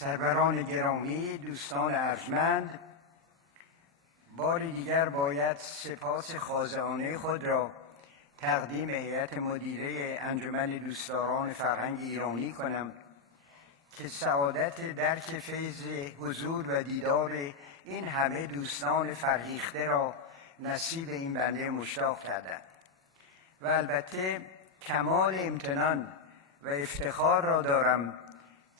سروران گرامی، دوستان ارجمند، بار دیگر باید سپاس خازانه خود را تقدیم هیئت مدیره انجمن دوستداران فرهنگ ایرانی کنم که سعادت درک فیض حضور و دیدار این همه دوستان فرهیخته را نصیب این بنده مشتاق کردند و البته کمال امتنان و افتخار را دارم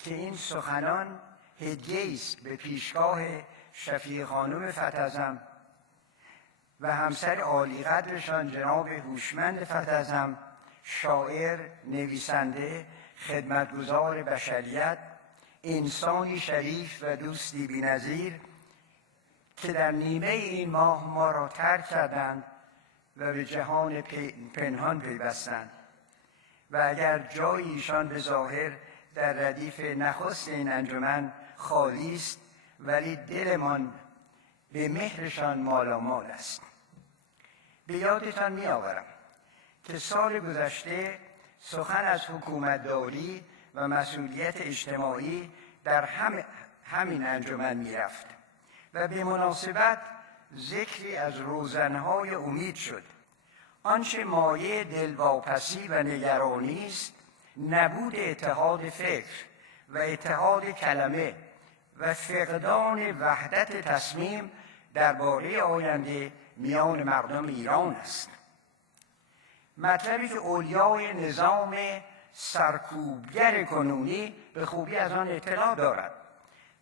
که این سخنان هدیه است به پیشگاه شفیع خانم فتحعظم و همسر عالی قدرشان جناب هوشمند فتحعظم، شاعر، نویسنده، خدمتگزار بشریت، انسانی شریف و دوستی بی‌نظیر که در نیمه این ماه ما را ترک کردند و به جهان پنهان پیوستند و اگر جای ایشان به ظاهر در ردیف نخست این انجمن خالی است، ولی دلمان به مهرشان مالامال است. به یادتان می‌آورم که سال گذشته سخن از حکومتداری و مسئولیت اجتماعی در همین انجمن می‌رفت و به مناسبت ذکری از روزنهای امید شد. آنچه مایه دلواپسی و نگرانی است نبود اتحاد فکر و اتحاد کلمه و فقدان وحدت تصمیم درباره آینده میان مردم ایران است. مطلبی که اولیای نظام سرکوبگر کنونی به خوبی از آن اطلاع دارد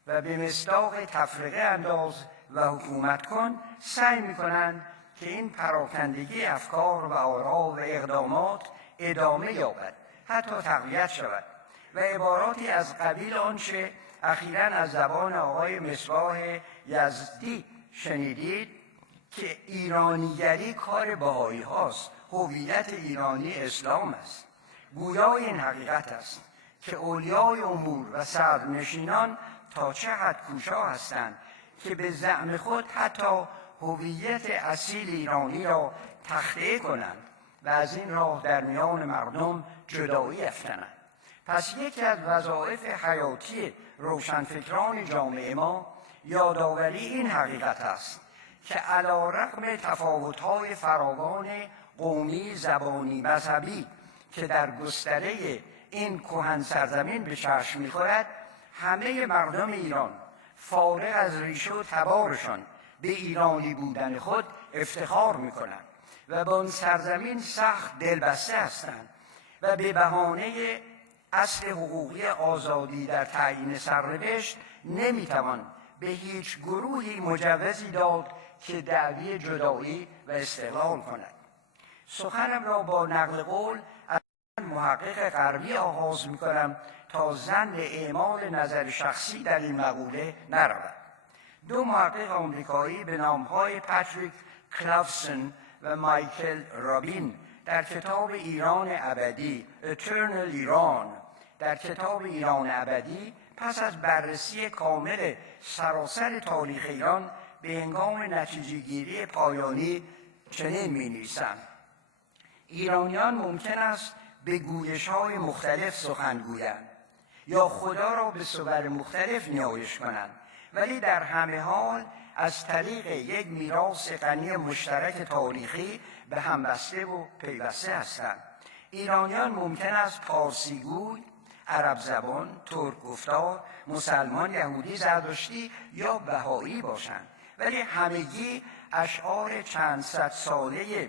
و به مصداق تفرقه انداز و حکومت کن سعی می‌کنند که این پراکندگی افکار و آرا و اقدامات ادامه یابد، حتی تقویت شود و عباراتی از قبیل آنچه اخیراً از زبان آقای مصباح یزدی شنیدید که ایرانیگری کار بهایی هاست، هویت ایرانی اسلام است. گویا این حقیقت است که اولیای امور و صدرنشینان تا چه حد کوشا هستند که به زعم خود حتی هویت اصیل ایرانی را تخطئه کنند و از این راه در میان مردم جدایی افکنند. پس یکی از وظایف حیاتی روشنفکران جامعه ما یادآوری این حقیقت است که علی‌رغم تفاوت‌های فراوان قومی، زبانی، مذهبی که در گستره این کهن سرزمین به چشم می‌خورد، همه مردم ایران فارغ از ریشه و تبارشان به ایرانی بودن خود افتخار می‌کنند و به آن سرزمین سخت دلبسته هستند و به بهانه اصل حقوقی آزادی در تعیین سرنوشت نمی‌توان به هیچ گروهی مجوزی داد که دعوی جدایی و استقلال کند. سخنم را با نقل قول از محقق غربی آغاز می‌کنم تا ظن اعمال نظر شخصی در این مقوله نرود. دو محقق آمریکایی به نام‌های پاتریک کلاوسون و مایکل رابین در کتاب ایران ابدی Eternal Iran در کتاب ایران ابدی پس از بررسی کامل سراسر تاریخ ایران به هنگام نتیجه‌گیری پایانی چنین می‌نویسند: ایرانیان ممکن است به گویش‌های مختلف سخن گویند یا خدا را به صور مختلف نیایش کنند، ولی در همه حال از طریق یک میراث غنی مشترک تاریخی به هم بسته و پیوسته هستند. ایرانیان ممکن است پارسیگوی، عرب زبان، ترک گفتار، مسلمان، یهودی، زرتشتی یا بهایی باشند، ولی همگی اشعار چند صد ساله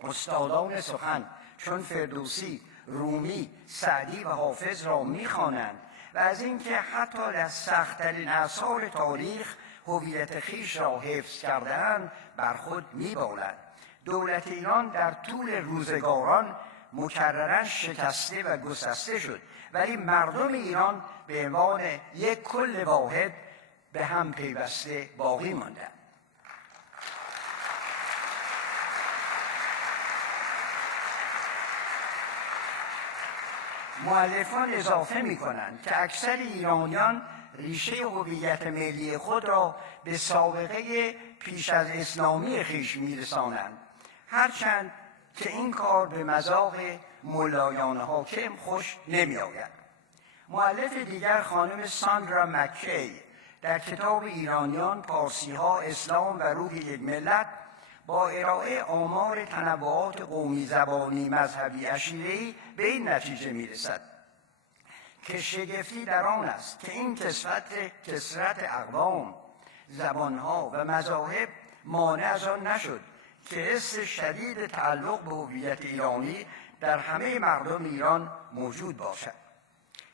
استادان سخن چون فردوسی، رومی، سعدی و حافظ را می‌خوانند و از اینکه حتی در سخت‌ترین اعصار تاریخ هویت خویش را حفظ کرده‌اند بر خود می‌بالند. دولت ایران در طول روزگاران مکرراً شکسته و گسسته شد، ولی مردم ایران به عنوان یک کل واحد به هم پیوسته باقی ماندند. مؤلفان اضافه می‌کنند که اکثر ایرانیان ریشه هویت ملی خود را به سابقه پیش از اسلامی خویش می‌رسانند، هرچند که این کار به مذاق ملایان حاکم خوش نمی‌آید. مؤلف دیگر خانم ساندرا مکی در کتاب ایرانیان، پارسی‌ها، اسلام و روح یک ملت با ارائه آمار تنوعات قومی، زبانی، مذهبی، عشیره‌ای به این نتیجه می‌رسد که شگفتی در آن است که این کثرت اقوام، زبانها و مذاهب مانع از آن نشد که حس شدید تعلق به هویت ایرانی در همه مردم ایران موجود باشد.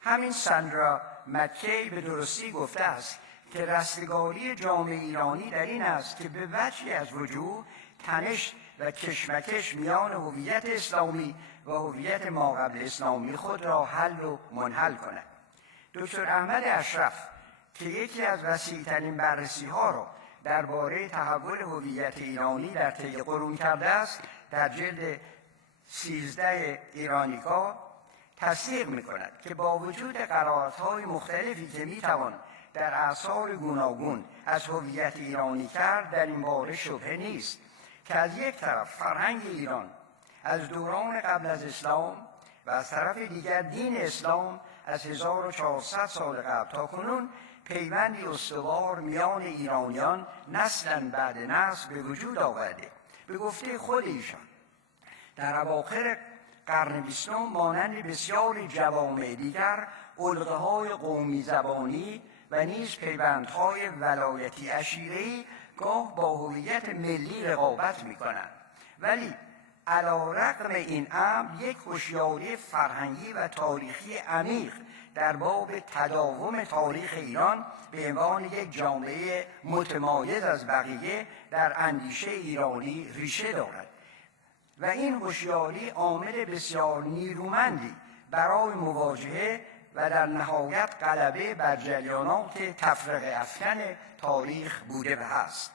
همین ساندرا مکی به درستی گفته است که رستگاری جامعه ایرانی در این است که به وجهی از وجوه تنش و کشمکش میان هویت اسلامی و هویت ماقبل اسلامی خود را حل و منحل کند. دکتر احمد اشرف که یکی از وسیع‌ترین بررسی‌ها را درباره تحول هویت ایرانی در طی قرون کرده است، در جلد 13 ایرانیکا تصدیق می‌کند که با وجود قرائت‌های مختلفی که می‌توان در اعصار گوناگون از هویت ایرانی کرد، در این باره شبهه نیست که از یک طرف فرهنگ ایران از دوران قبل از اسلام و از طرف دیگر دین اسلام از 1400 سال قبل تا کنون پیوندی استوار میان ایرانیان نسلاً بعد نسل به وجود آورده. به گفته خود ایشان در اواخر قرن 20 مانند بسیاری جوامع دیگر علقه‌های قومی زبانی و نیز پیوندهای ولایتی عشیره‌ای گاه با هویت ملی رقابت می‌کنند، ولی علی‌رغم این امر یک هوشیاری فرهنگی و تاریخی عمیق در باب تداوم تاریخ ایران به عنوان یک جامعه متمایز از بقیه در اندیشه ایرانی ریشه دارد و این هوشیاری عامل بسیار نیرومندی برای مواجهه و در نهایت غلبه بر جریانات تفرقه افکن تاریخ بوده و هست.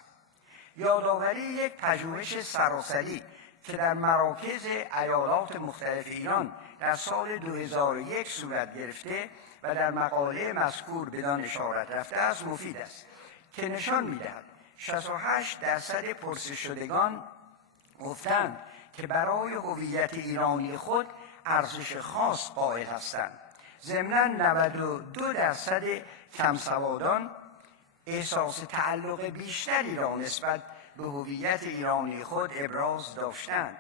یادآوری یک پژوهش سراسری که در مراکز ایالات مختلف ایران در سال 2001 صورت گرفته و در مقاله مذکور بدان اشارت رفته است مفید است که نشان می‌دهد 68% پرسش شدگان گفتند که برای هویت ایرانی خود ارزش خاص قائل هستند. ضمناً 92% کمسوادان احساس تعلق بیشتری را نسبت به هویت ایرانی خود ابراز داشتند.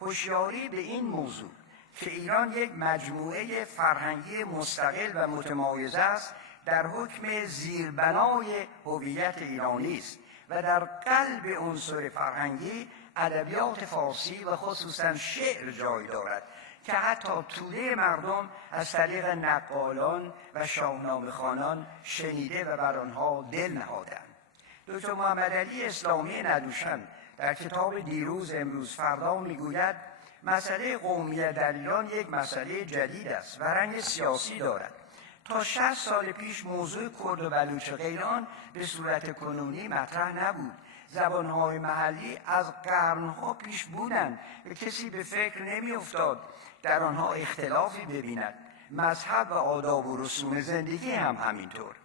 هوشیاری به این موضوع که ایران یک مجموعه فرهنگی مستقل و متمایز است در حکم زیربنای هویت ایرانی است و در قلب عنصر فرهنگی ادبیات فارسی و خصوصاً شعر جای دارد که حتی توده مردم از طریق نقالان و شاهنامه‌خوانان شنیده و بر آنها دل نهادند. دکتر محمد علی اسلامی ندوشم در کتاب دیروز امروز فردا میگوید مسئله قومیت در ایران یک مسئله جدید است و رنگ سیاسی دارد. تا 60 سال پیش موضوع کرد و بلوچ غیران به صورت کنونی مطرح نبود. زبانهای محلی از قرنها پیش بودند و کسی به فکر نمی افتاد در آنها اختلافی ببیند. مذهب و آداب و رسوم زندگی هم همینطور.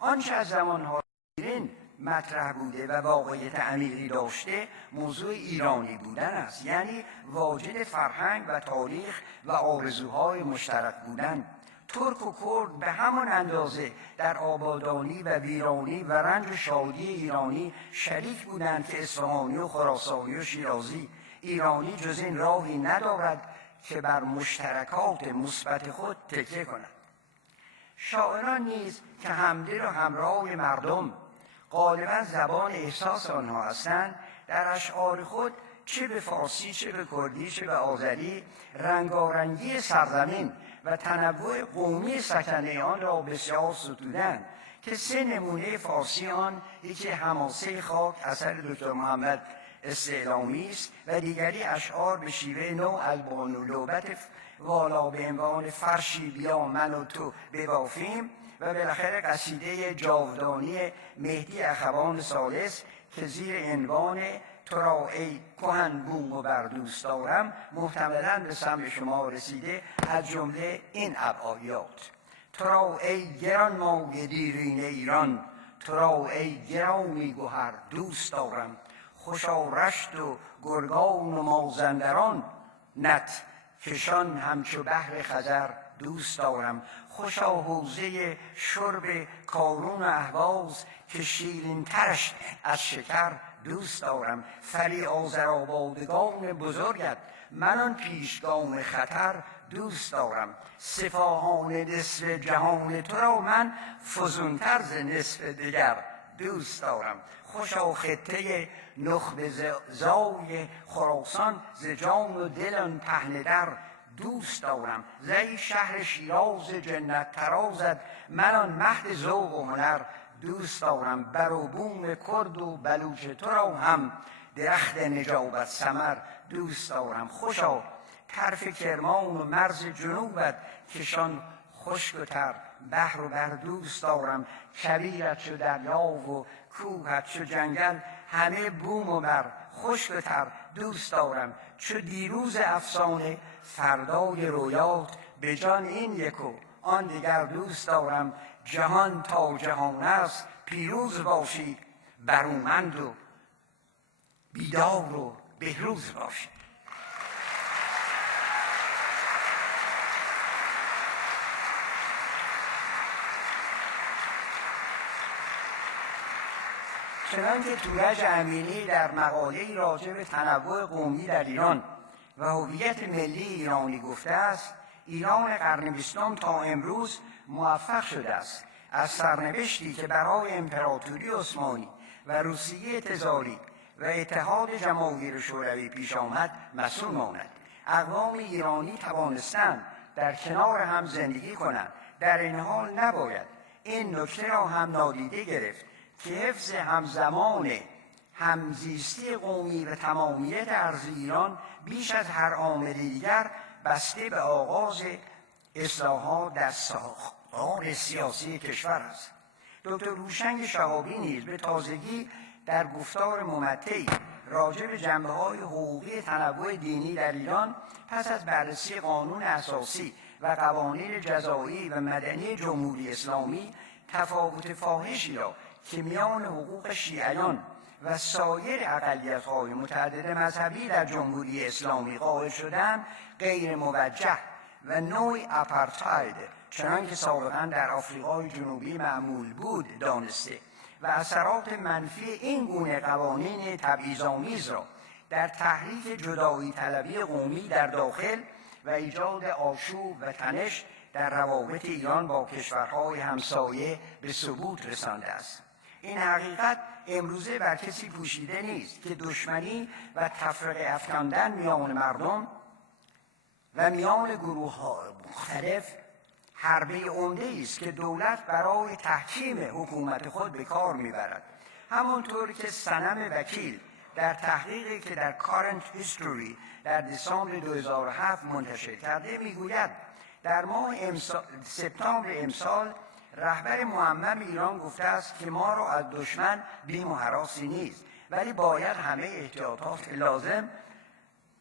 آنچه از زمانهای دیرین مطرح بوده و واقعیت عمیقی داشته موضوع ایرانی بودن است، یعنی واجد فرهنگ و تاریخ و آرزوهای مشترک بودن. ترک و کرد به همان اندازه در آبادانی و ویرانی و رنج و شادی ایرانی شریک بودند که اصفهانی و خراسانی و شیرازی. ایرانی جز این راهی ندارد که بر مشترکات مثبت خود تکیه کند. شاعران نیز که همدل و همراه مردم غالبا زبان احساس آنها هستند، در اشعار خود چه به فارسی چه به کردی چه به آذری رنگارنگی سرزمین و تنوع قومی سکنه آن را بسیار ستودند که 3 نمونه فارسی آن یکی حماسه خاک اثر دکتر محمد استعلامی است و دیگری اشعار به شیوه نو از بانولوبت والا به عنوان فرشی بیا من و تو ببافیم و بالاخره قصیده جاودانی مهدی اخوان ثالث که زیر عنوان تو را ای کهن بوم و بردوست دارم محتملاً به سمع شما رسیده از جمله این ابیات: تو را ای گرانمایه دیرین ایران، تو را ای گرامی گهر دوست دارم، خوشا رشت و گرگان و مازندران نت کشان همچو بحر خزر دوست دارم. خوشا حوزه شرب کارون و اهواز که شیرین ترش از شکر دوست دارم. فری آذرآبادگان بزرگت من آن پیشگام خطر دوست دارم. سپاهان نصف جهان تو را من فزونتر ز نصف دیگر دوست دارم. خوشا خطه نخبه زای خراسان ز جان و دل آن پهنه در دوست دارم. زی شهر شیراز جنت ترازد من آن مهد ذوق و هنر دوست دارم. بر و بوم کرد و بلوچ تو را هم درخت نجابت ثمر دوست دارم. خوشا طرف کرمان و مرز جنوبت کشان خشک و تر بحر و بر دوست دارم. کویرت چو دریا و کوهت چو جنگل همه بوم و بر خشک و تر دوست دارم. چو دیروز افسانه فردای رویات به جان این یک و آن دیگر دوست دارم. جهان تا جهان است پیروز باشید برومند و بیدار و بهروز باشید. چنانکه تورج امینی در مقاله‌ای راجع به تنوع قومی در ایران و هویت ملی ایرانی گفته است، ایران قرن بیستم تا امروز موفق شده است از سرنوشتی که برای امپراتوری عثمانی و روسیه تزاری و اتحاد جماهیر شوروی پیش آمد مسئول ماند. اقوام ایرانی توانستند در کنار هم زندگی کنند. در این حال نباید این نکته را هم نادیده گرفت که حفظ همزمان همزیستی قومی و تمامیت ارض ایران بیش از هر عامل دیگر بسته به آغاز اصلاحات در ساختار سیاسی کشور است. دکتر هوشنگ شهابی نیز به تازگی در گفتار ممتعی راجع به جنبه‌های حقوقی تنوع دینی در ایران پس از بررسی قانون اساسی و قوانین جزایی و مدنی جمهوری اسلامی تفاوت فاحشی را که میان حقوق شیعیان و سایر اقلیت‌های متعدد مذهبی در جمهوری اسلامی قائل شدند غیر موجه و نوعی آپارتاید چنانکه سابقا در آفریقای جنوبی معمول بود دانسته و اثرات منفی این گونه قوانین تبعیض‌آمیز را در تحریک جدایی طلبی قومی در داخل و ایجاد آشوب و تنش در روابط ایران با کشورهای همسایه به ثبوت رسانده است. این حقیقت امروزه بر کسی پوشیده نیست که دشمنی و تفرقه افکندن میان مردم و میان گروه‌های مختلف حربه عمده است که دولت برای تحکیم حکومت خود به کار میبرد. همانطور که صنم وکیل در تحقیقی که در Current History در دسامبر 2007 منتشر کرده میگوید در ماه سپتامبر امسال رهبر معمم ایران گفته است که ما را از دشمن بیم و هراسی نیست، ولی باید همه احتیاطات لازم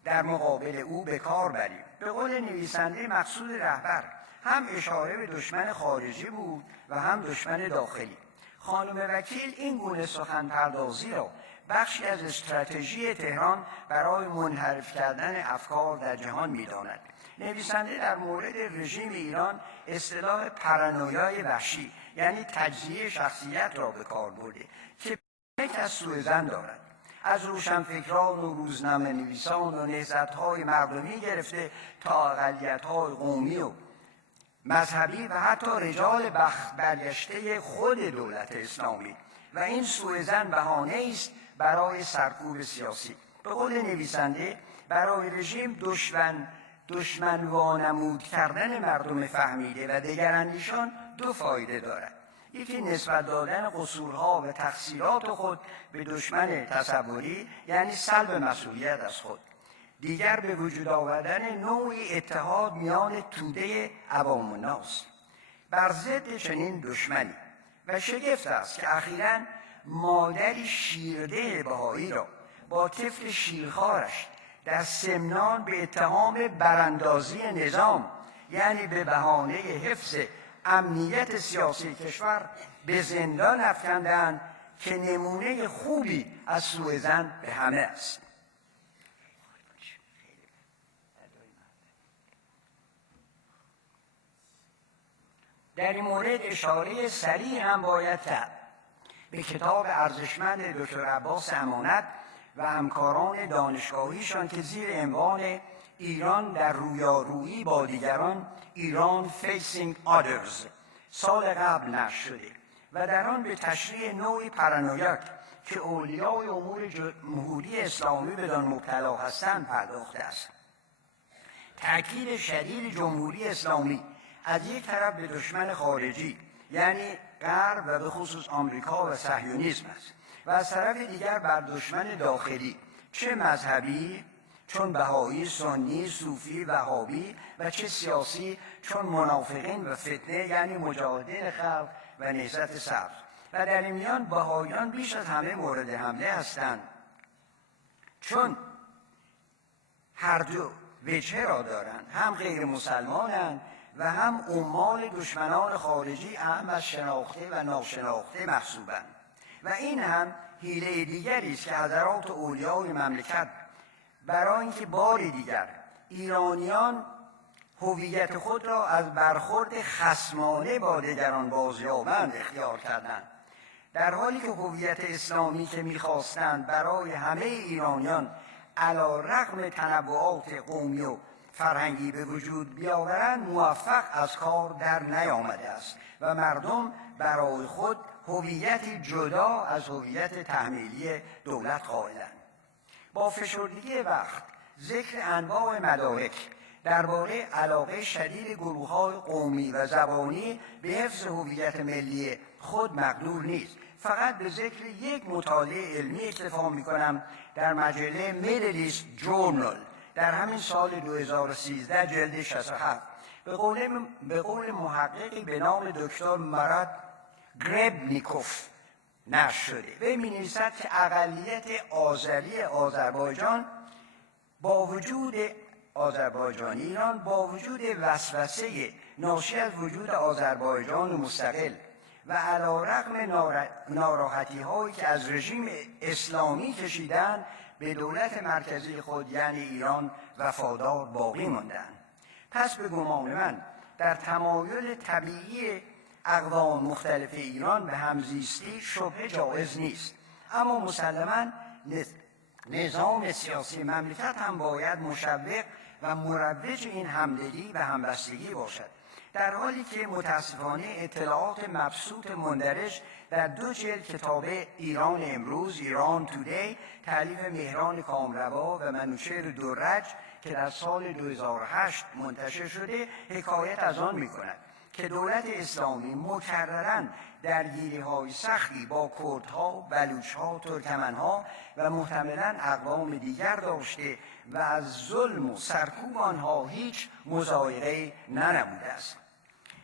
در مقابل او به کار بریم. به قول نویسنده مقصود رهبر هم اشاره به دشمن خارجی بود و هم دشمن داخلی. خانم وکیل این گونه سخن پردازی را بخشی از استراتژی تهران برای منحرف کردن افکار در جهان می‌داند. نویسنده در مورد رژیم ایران اصطلاح پارانویای وحشی یعنی تجزیه شخصیت را به کار برده که یک از سوءظن دارد. از روشنفکران و روزنامه نویسان و نهضت‌های مردمی گرفته تا اقلیت‌های قومی و مذهبی و حتی رجال بخت برگشته خود دولت اسلامی و این سوءظن بهانه است برای سرکوب سیاسی. به قول نویسنده برای رژیم دشمن وانمود کردن مردم فهمیده و دگراندیشان دو فایده دارد. یکی نسبت دادن قصورها و تقصیرات خود به دشمن تصوری یعنی سلب مسئولیت از خود. دیگر به وجود آوردن نوعی اتحاد میان توده عوام الناس بر ضد چنین دشمنی و شگفت است که اخیراً مادری شیرده بهایی را با طفل شیرخوارش در سمنان به اتهام براندازی نظام یعنی به بهانه حفظ امنیت سیاسی کشور به زندان افکندند که نمونه خوبی از سوءظن به همه است. در این مورد اشاره سریع هم باید کرد به کتاب ارزشمند دکتر عباس امانت و همکاران دانشگاهیشان که زیر عنوان ایران در رویارویی با دیگران، ایران فیسینگ آدرز، سال قبل نشر شده و در آن به تشریح نوعی پارانویاک که اولیای امور جمهوری اسلامی بدان مبتلا هستند پرداخته است. تأکید شدید جمهوری اسلامی از یک طرف به دشمن خارجی یعنی غرب و به خصوص آمریکا و صهیونیسم است و از طرف دیگر بر دشمن داخلی چه مذهبی چون بهایی، سنی، صوفی، وهابی و چه سیاسی چون منافقین و فتنه یعنی مجاهدین خلق و نهضت سبز و در این میان بهاییان بیش از همه مورد حمله هستند چون هر دو وجهه را دارند، هم غیر مسلمانند و هم عمال دشمنان خارجی اهم از شناخته و ناشناخته محسوبند و این هم حیله دیگری است که حضرات اولیای مملکت برای اینکه بار دیگر ایرانیان هویت خود را از برخورد خصمانه با دیگران بازیابند اختیار کردند، در حالی که هویت اسلامی که می‌خواستند برای همه ایرانیان علی رغم تنوعات قومی و فرهنگی به وجود بیاورند موفق از کار در نیامده است و مردم برای خود هویتی جدا از هویت تحمیلی دولت قائلند. با فشردگی وقت ذکر انواع مدارک درباره علاقه شدید گروه‌های قومی و زبانی به حفظ هویت ملی خود مقدور نیست. فقط به ذکر یک مطالعه علمی اکتفا می‌کنم در مجله میدلیست جورنال در همین سال 2013 جلد 67 به قول محققی به نام دکتر مراد گربنیکوف نشر شده و می‌نویسد که اقلیت آذری آذربایجان با وجود آذربایجانیان با وجود وسوسه ناشی از وجود آذربایجان مستقل و علی‌رغم ناراحتی‌هایی که از رژیم اسلامی کشیدند به دولت مرکزی خود یعنی ایران وفادار باقی ماندند. پس به گمان من در تمایل طبیعی اقوام مختلف ایران به همزیستی شبهه جایز نیست، اما مسلماً نظام سیاسی مملکت هم باید مشوق و مروج این همدلی و همبستگی باشد، در حالی که متاسفانه اطلاعات مبسوط مندرج در 2 جلد کتاب ایران امروز ایران تودی تألیف مهران کامروا و منوچهر درج که در سال 2008 منتشر شده حکایت از آن می‌کند که دولت اسلامی مکرراً درگیری‌های سختی با کردها، بلوچ‌ها، ترکمن‌ها و محتملاً اقوام دیگر داشته و از ظلم و سرکوب آنها هیچ مضایقه‌ای ننموده است.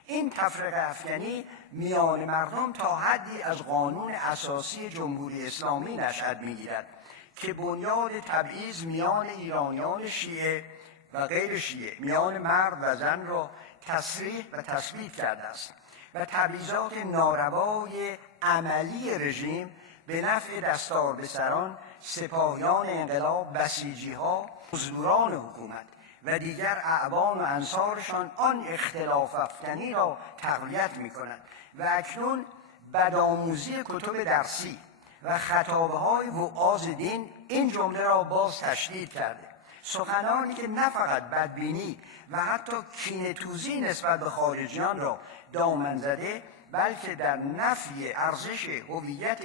این تفرقه افکنی میان مردم تا حدی از قانون اساسی جمهوری اسلامی نشأت می‌گیرد که بنیاد تبعیض میان ایرانیان شیعه و غیر شیعه، میان مرد و زن را تصریح و تثبیت کرده است و تبعیضات ناروای عملی رژیم به نفع دستاربسران، سپاهیان انقلاب، بسیجی‌ها، مزدوران حکومت و دیگر اعوان و انصارشان آن اختلاف افکنی را تقویت می‌کند و اکنون بدآموزی کتب درسی و خطابه‌های وعاظ دین این جمله را باز تشدید کرده. سخنانی که نه فقط بدبینی و حتی کینه‌توزی نسبت به خارجیان را دامن زده، بلکه در نفی ارزش هویت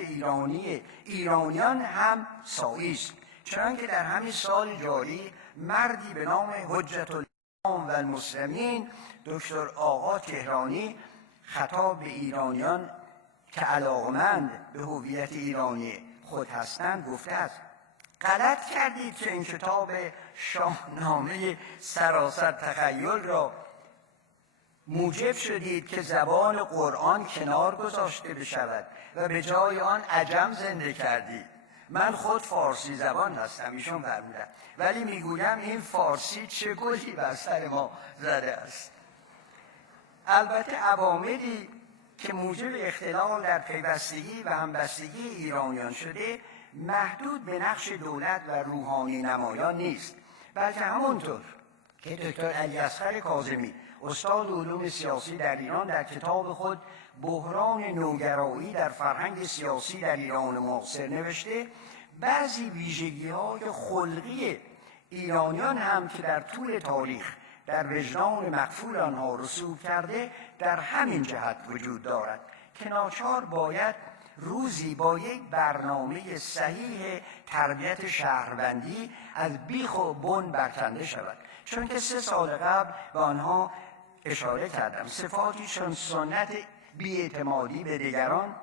ایرانیان هم سعی است، چنانکه در همین سال جاری مردی به نام حجت الاسلام و المسلمین دکتر آقا تهرانی خطاب به ایرانیان که علاقمند به هویت ایرانی خود هستند گفته است: غلط کردید که این کتاب شاهنامه سراسر تخیل را موجب شدید که زبان قرآن کنار گذاشته بشود و به جای آن عجم زنده کردید. من خود فارسی زبان هستم، ایشون فرمودن، ولی میگویم این فارسی چه گلی بر سر ما زده است. البته عواملی که موجب اختلال در پیوستگی و همبستگی ایرانیان شده محدود به نقش دولت و روحانی نمایان نیست، بلکه همونطور که دکتر علی اصغر کاظمی استاد علوم سیاسی در ایران، در کتاب خود بحران نوگرایی در فرهنگ سیاسی در ایران معاصر نوشته بعضی ویژگی‌های خلقی ایرانیان هم که در طول تاریخ در وجدان مقفول آنها رسوب کرده در همین جهت وجود دارد که ناچار باید روزی با یک برنامه صحیح تربیت شهروندی از بیخ و بن برکنده شود. چون که 3 سال قبل به آنها اشاره کردم، صفاتی چون سنت بی‌اعتمادی به دیگران،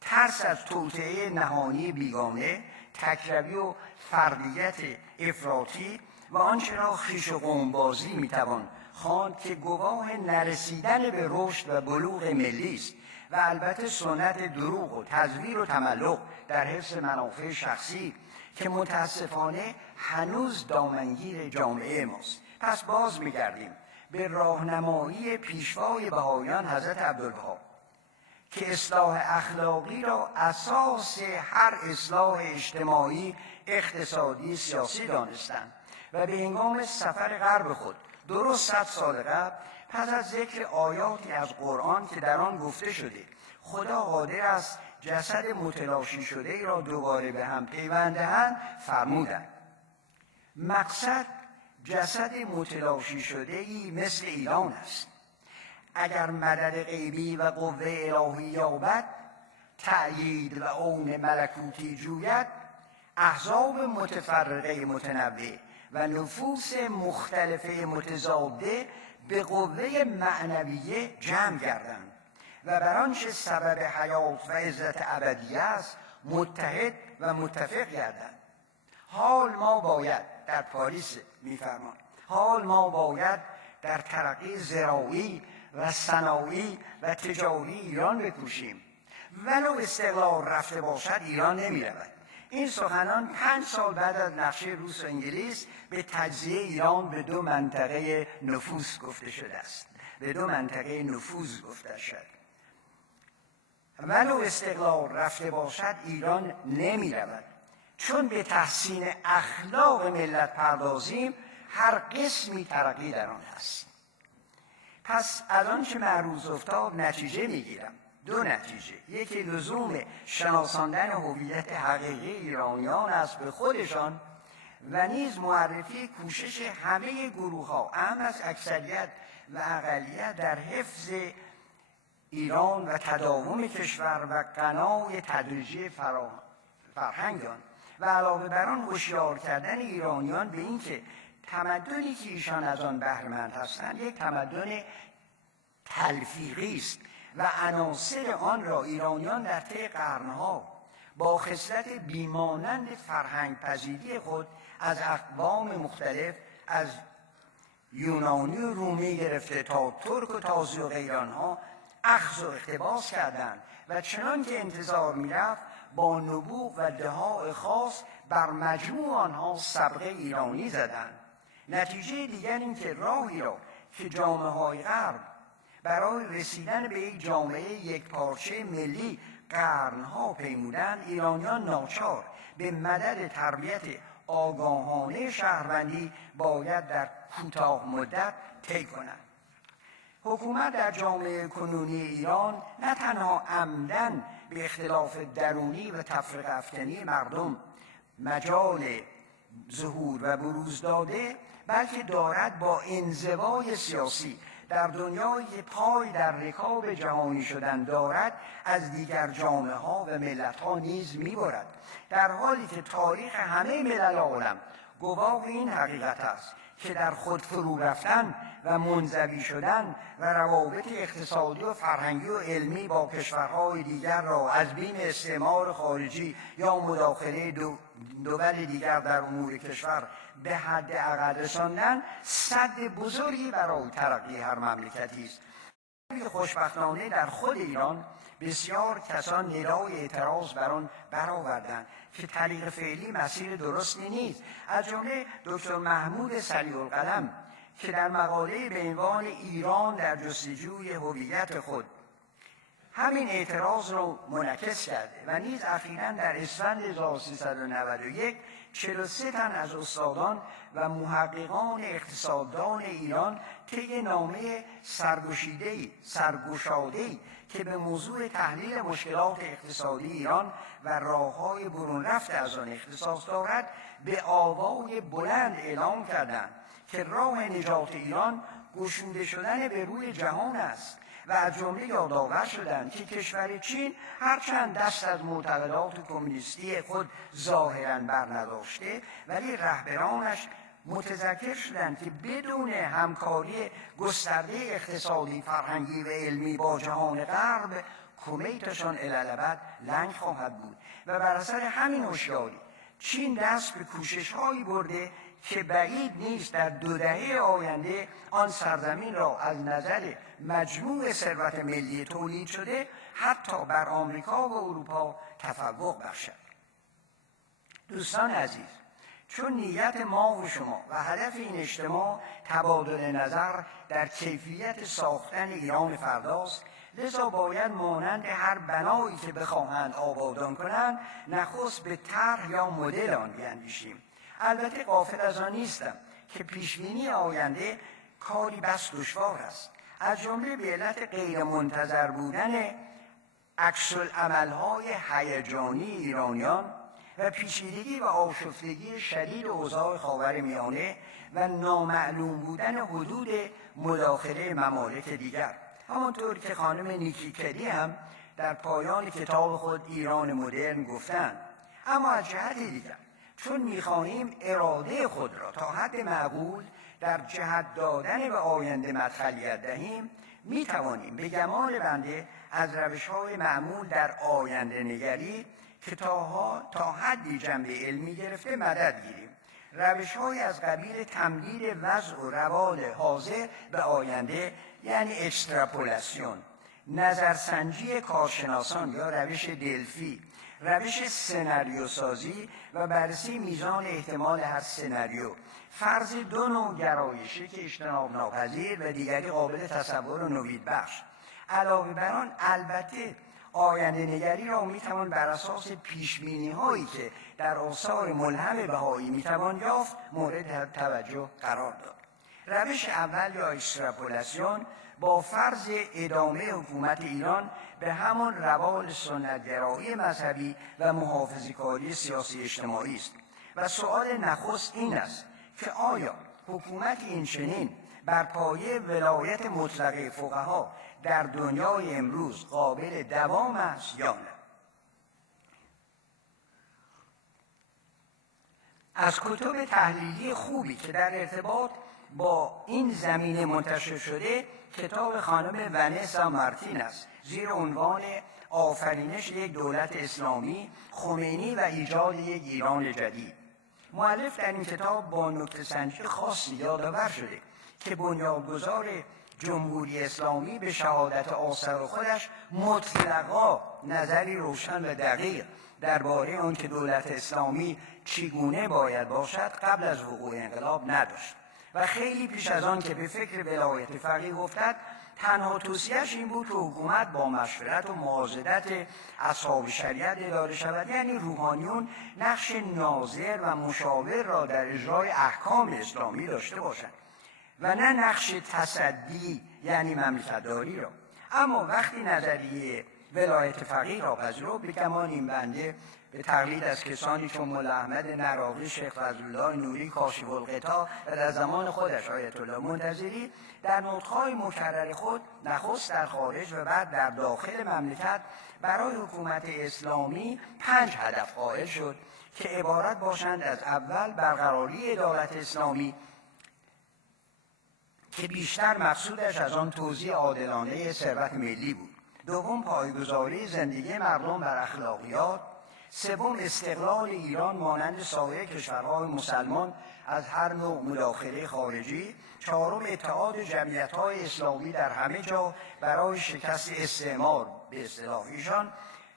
ترس از توطئه نهانی بیگانه، تکروی و فردیت افراطی و آنچه را خویش و قومبازی میتوان خواند که گواه نرسیدن به رشد و بلوغ ملی است و البته سنت دروغ و تزویر و تملق در حفظ منافع شخصی که متاسفانه هنوز دامنگیر جامعه ماست. پس باز میگردیم به راهنمایی پیشوای بهائیان حضرت عبدالبها که اصلاح اخلاقی را اساس هر اصلاح اجتماعی، اقتصادی، سیاسی دانستند و به هنگام سفر غرب خود درست 100 سال قبل پس از ذکر آیاتی از قرآن که در آن گفته شده خدا قادر است جسد متلاشی شده ای را دوباره به هم پیوند دهند فرمودند مقصد جسد متلاشی شده ای مثل ایران است. اگر مدد غیبی و قوه الهی یابد، تأیید و عون ملکوتی جوید، احزاب متفرقه متنوع و نفوس مختلفه متضاده به قوه معنویه جمع گردند و بر آنچه سبب حیات و عزت ابدی است متحد و متفق گردند. حال ما باید در پاریس می‌فرماید حال ما باید در ترقی زراعی و صنایعی و تجاری ایران بکوشیم. ولو استقلال رفته باشد ایران نمی‌رود. این سخنان 5 سال بعد از نقشه روس و انگلیس به تجزیه ایران به 2 منطقه نفوذ گفته شده است. به 2 منطقه نفوذ گفته شد. ولو استقلال رفته باشد ایران نمی‌رود. چون به تحسین اخلاق ملت پردازیم هر قسمی ترقی در آن هست. پس از آنچه معروض افتاد نتیجه میگیرم 2 نتیجه. یکی لزوم شناساندن هویت حقیقی ایرانیان است به خودشان و نیز معرفی کوشش همه گروه‌ها اهم از اکثریت و اقلیت در حفظ ایران و تداوم کشور و غنای تدریجی فرهنگ آن و علاوه بر آن هوشیار کردن ایرانیان به اینکه تمدنی که ایشان از آن بهره‌مند هستند یک تمدن تلفیقی است و عناصر آن را ایرانیان در طی قرنها با خصلت بیمانند فرهنگ پذیری خود از اقوام مختلف از یونانی و رومی گرفته تا ترک و تازی و غیرانها اخذ و اقتباس کردند و چنان که انتظار می‌رفت با نبوغ و دهاء خاص بر مجموع آنها سبقه ایرانی زدند. نتیجه دیگر این که راهی را که جامعه‌های غرب برای رسیدن به یک جامعه یکپارچه ملی قرنها پیمودند، ایرانیان ناچار به مدد تربیت آگاهانه شهروندی باید در کوتاه مدت طی کنند. حکومت در جامعه کنونی ایران نه تنها عمدن به اختلاف درونی و تفرقه افکنی مردم مجال ظهور و بروز داده، بلکه دارد با انزوای سیاسی در دنیایی که پای در رکاب جهانی شدن دارد از دیگر جامعه ها و ملت ها نیز می‌برد، در حالی که تاریخ همه ملل عالم گواه این حقیقت است که در خود فرو رفتن و منزوی شدن و روابط اقتصادی و فرهنگی و علمی با کشورهای دیگر را از بیم استعمار خارجی یا مداخله دول دیگر در امور کشور به حد اقل رساندن سد بزرگی برای ترقی هر مملکتی است. خوشبختانه در خود ایران بسیار کسان ندای اعتراض بر آن برآوردند که طریق فعلی مسیر درستی نیست، از جمله دکتر محمود سریع القلم که در مقاله به عنوان ایران در جستجوی هویت خود همین اعتراض رو منعکس کرده و نیز اخیراً در اسفند 1391 43 تن از استادان و محققان اقتصاددان ایران طی نامه سرگشاده‌ای که به موضوع تحلیل مشکلات اقتصادی ایران و راه‌های برون رفت از آن اختصاص دارد به آوای بلند اعلام کردند که راه نجات ایران گشوده شدن به روی جهان است و از جمله یادآور شدند که کشور چین هرچند دست از معتقدات کمونیستی خود ظاهراً برنداشته ولی رهبرانش متذکر شدند که بدون همکاری گسترده اقتصادی، فرهنگی و علمی با جهان غرب کمیتشان الالبد لنگ خواهد بود و بر اثر همین هوشیاری چین دست به کوشش‌هایی برده که بعید نیست در 2 دهه آینده آن سرزمین را از نظر مجموع ثروت ملی تولید شده حتی بر آمریکا و اروپا تفوق بخشد. دوستان عزیز، چون نیت ما و شما و هدف این اجتماع تبادل نظر در کیفیت ساختن ایران فرداست، لذا باید مانند هر بنایی که بخواهند آبادان کنند نخست به طرح یا مدل آن بیندیشیم. البته غافل از آن نیستم که پیشبینی آینده کاری بس دشوار است، از جمله به علت غیرمنتظر بودن عکس‌العمل‌های هیجانی ایرانیان و پیچیدگی و آشفتگی شدید اوضاع خاورمیانه و نامعلوم بودن حدود مداخله ممالک دیگر. همانطور که خانم نیکی کدی هم در پایان کتاب خود ایران مدرن گفتند. اما از جهت دیگر چون می‌خواهیم اراده خود را تا حد معقول در جهت دادن به آینده مدخلیت دهیم، می‌توانیم به گمان بنده از روش‌های معمول در آینده نگری که تا حدی جنبه علمی گرفته مدد گیریم. روش‌های از قبیل تمدید وضع و روال حاضر به آینده، یعنی اکستراپولاسیون، نظرسنجی کارشناسان یا روش دلفی، روش سناریو سازی و بررسی میزان احتمال هر سناریو، فرض 2 نوع گرایشی که اجتناب ناپذیر و دیگری قابل تصور و نوید بخش. علاوه بر آن البته آینده نگری را میتوان بر اساس پیشبینی هایی که در آثار ملهم بهایی میتوان یافت مورد توجه قرار داد. روش اول یا اکستراپولاسیون با فرض ادامه حکومت ایران به همان روال سنت‌گرایی مذهبی و محافظه‌کاری سیاسی اجتماعی است و سؤال نخست این است که آیا حکومت این چنین بر پایه ولایت مطلقه فقها در دنیای امروز قابل دوام است یا نه؟ از کتب تحلیلی خوبی که در ارتباط با این زمینه منتشر شده کتاب خانم ونسا مارتین است زیر عنوان آفرینش یک دولت اسلامی، خمینی و ایجاد یک ایران جدید. مؤلف در این کتاب با نکته‌سنجی خاصی یادآور شده که بنیانگذار جمهوری اسلامی به شهادت آثار خودش مطلقا نظری روشن و دقیق درباره آنکه دولت اسلامی چگونه باید باشد قبل از وقوع انقلاب نداشت و خیلی پیش از آن که به فکر ولایت فقیه افتد تنها توصیه‌اش این بود که حکومت با مشورت و معاضدت اصحاب شریعت اداره شود، یعنی روحانیون نقش ناظر و مشاور را در اجرای احکام اسلامی داشته باشند و نه نقش تصدی یعنی مملکت‌داری را. اما وقتی نظریه ولایت فقیه را پذیرفت به گمان این بنده به تقلید از کسانی چون مولا احمد نراقی، شیخ فضلالله نوری، کاشف الغطا و در زمان خودش آیت الله منتظری در نطق‌های مکرر خود نخست در خارج و بعد در داخل مملکت برای حکومت اسلامی 5 هدف قائل شد که عبارت باشند از اول برقراری عدالت اسلامی که بیشتر مقصودش از آن توزیع عادلانه ثروت ملی بود، دوم پایه‌گذاری زندگی مردم بر اخلاقیات، سوم استقلال ایران مانند سایر کشورهای مسلمان از هر نوع مداخله خارجی، چهارم اتحاد جمعیت‌های اسلامی در همه جا برای شکست استعمار به اصطلاح ایشان،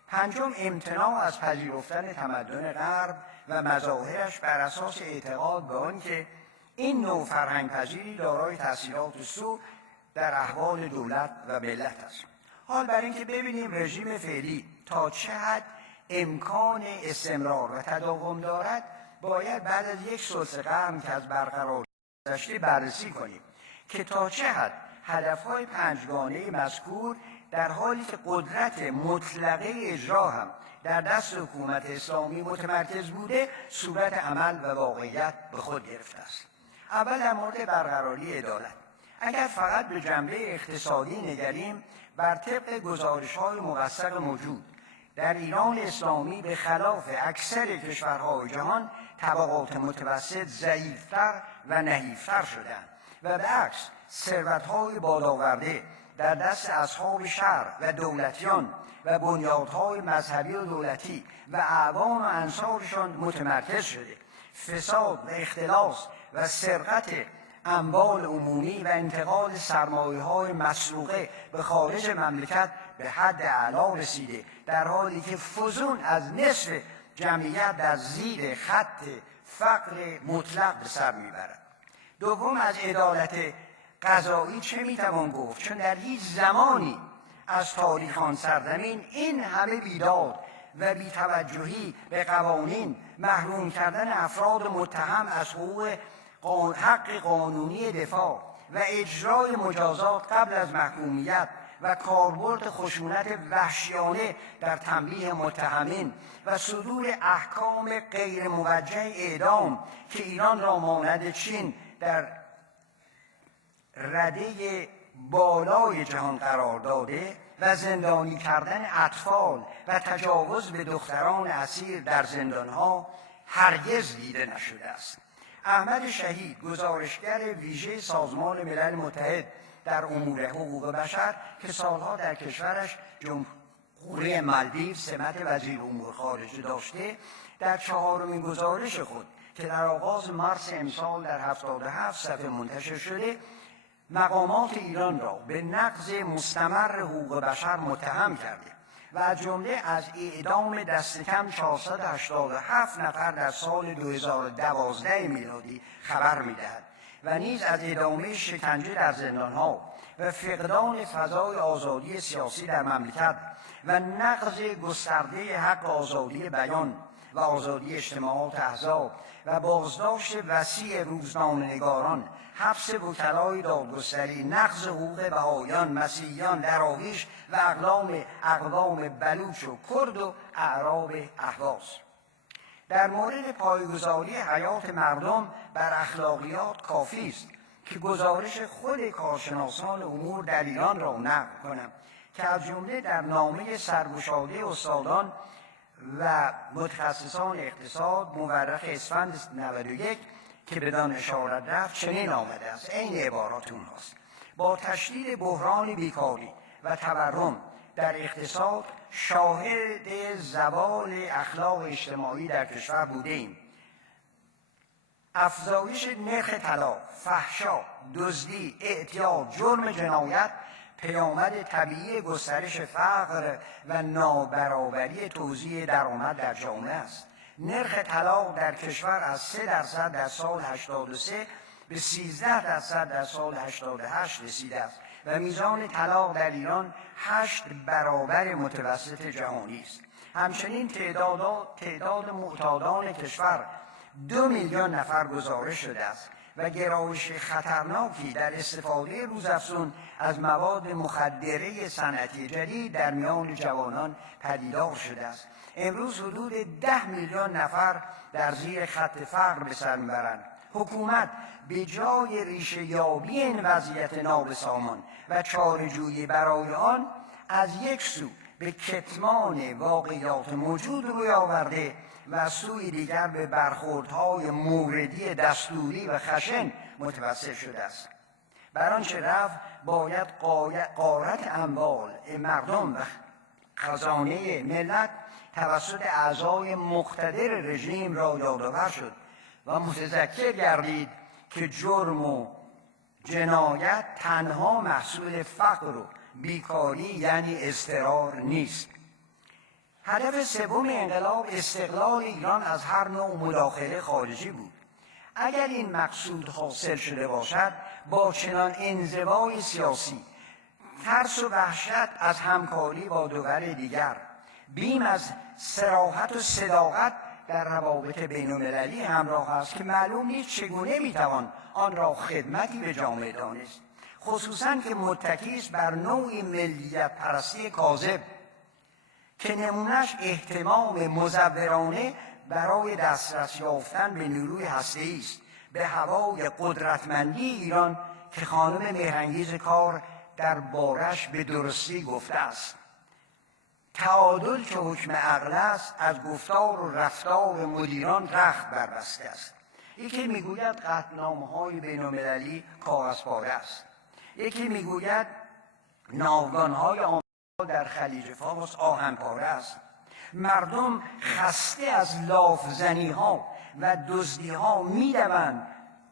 پنجم امتناع از پذیرفتن تمدن غرب و مظاهرش بر اساس اعتقاد به آنکه این نوع فرهنگ پذیری دارای تأثیرات سوء در احوال دولت و ملت است. حال برای اینکه ببینیم رژیم فعلی تا چه حد امکان استمرار و تداوم دارد، باید بعد از یک ثلث قرن که از برقرار گذشته بررسی کنیم که تا چه حد هدفهای پنجگانه مذکور در حالی که قدرت مطلقه اجرا هم در دست حکومت اسلامی متمرکز بوده، صورت عمل و واقعیت به خود گرفته است. اول در مورد برقراری عدالت. اگر فقط به جنبه اقتصادی نگریم، بر طبق گزارش‌های موثق موجود در ایران اسلامی به خلاف اکثر کشورهای جهان طبقات متوسط ضعیف‌تر و نحیف‌تر شدند و به عکس ثروت‌های بادآورده در دست اصحاب شرع و دولتیان و بنیادهای مذهبی و دولتی و اعوان و انصارشان متمرکز شده. فساد و اختلاس و سرقت اموال عمومی و انتقال سرمایه‌های مسروقه به خارج مملکت به حد اعلا رسیده، در حالی که فزون از نصف جمعیت در زیر خط فقر مطلق به سر میبرد. دوم، از عدالت قضایی چه میتوان گفت؟ چون در هیچ زمانی از تاریخ آن سرزمین این همه بیداد و بی‌توجهی به قوانین، محروم کردن افراد متهم از حق قانونی دفاع و اجرای مجازات قبل از محکومیت و کاربرد خشونت وحشیانه در تنبیه متهمین و صدور احکام غیر موجه اعدام که ایران را مانند چین در رده بالای جهان قرار داده و زندانی کردن اطفال و تجاوز به دختران اسیر در زندانها هرگز دیده نشده است. احمد شهید، گزارشگر ویژه سازمان ملل متحد در امور حقوق بشر که سالها در کشورش جمهوری مالدیو سمت وزیر امور خارجه داشته، در 4مین گزارش خود که در آغاز مارس امسال در 77 صفحه منتشر شده، مقامات ایران را به نقض مستمر حقوق بشر متهم کرده و از جمله از اعدام دست کم 487 نفر در سال 2012 میلادی خبر می‌دهد و نیز از ادامه شکنجه در زندان‌ها و فقدان فضای آزادی سیاسی در مملکت و نقض گسترده حق آزادی بیان و آزادی اجتماعات احزاب و بازداشت وسیع روزنامه‌نگاران، حبس وکلای دادگستری، نقض حقوق بهائیان، مسیحیان، دراویش و اقوام بلوچ و کرد و اعراب اهواز. در مورد پایه‌گذاری حیات مردم بر اخلاقیات کافی است که گزارش خود کارشناسان امور در ایران را نقل کنم که از جمله در نامه سرگشاده استادان و متخصصان اقتصاد مورخ اسفند 91 که بدان اشارت رفت چنین آمده است، عین عبارات اونهاست: با تشدید بحران بیکاری و تورم در اقتصاد شاهد زوال اخلاق اجتماعی در کشور بودیم. افزایش نرخ طلاق، فحشا، دزدی، اعتیاد، جرم جنایت پیامد طبیعی گسترش فقر و نابرابری توزیع درآمد در جامعه است. نرخ طلاق در کشور از 3% در سال 83 به 13% در سال 88 رسیده است و میزان طلاق در ایران 8 برابر متوسط جهانی است. همچنین تعداد معتادان کشور 2 میلیون نفر گزارش شده است و گرایش خطرناکی در استفاده روزافزون از مواد مخدره صنعتی جدید در میان جوانان پدیدار شده است. امروز حدود 10 میلیون نفر در زیر خط فقر به سر میبرند. حکومت به جای ریشه یابی این وضعیت نابسامان و چاره‌جویی برای آن، از یک سو به کتمان واقعیات موجود روی آورده و از سوی دیگر به برخوردهای موردی دستوری و خشن متوسل شده است. بر آنچه رفت باید غارت اموال مردم و خزانه ملت توسط اعضای مقتدر رژیم را یادآور شد و متذکر گردید که جرم و جنایت تنها محصول فقر و بیکاری یعنی اضطرار نیست. هدف سوم انقلاب استقلال ایران از هر نوع مداخله خارجی بود. اگر این مقصود حاصل شده باشد، با چنان انزوای سیاسی ترس و وحشت از همکاری با دول دیگر، بیم از صراحت و صداقت در روابط بین‌المللی همراه است که معلوم نیست چگونه میتوان آن را خدمتی به جامعه دانست، خصوصاً که متکی است بر نوعی ملیت پرستی کاذب که نمونه‌اش اهتمام مزورانه برای دسترس یافتن به نیروی هسته‌ای است، به هوای قدرتمندی ایران که خانم مهرانگیز کار در بارش به درستی گفته است. تعادل که حکم عقل است، از گفتار و رفتار مدیران رخت بربسته است. یکی میگوید قطعنامه‌های بین‌المللی کاغذپاره است، یکی میگوید ناوگان‌های آمریکا در خلیج فارس آهن‌پاره است. مردم خسته از لافزنی‌ها و دزدی‌ها می‌دوند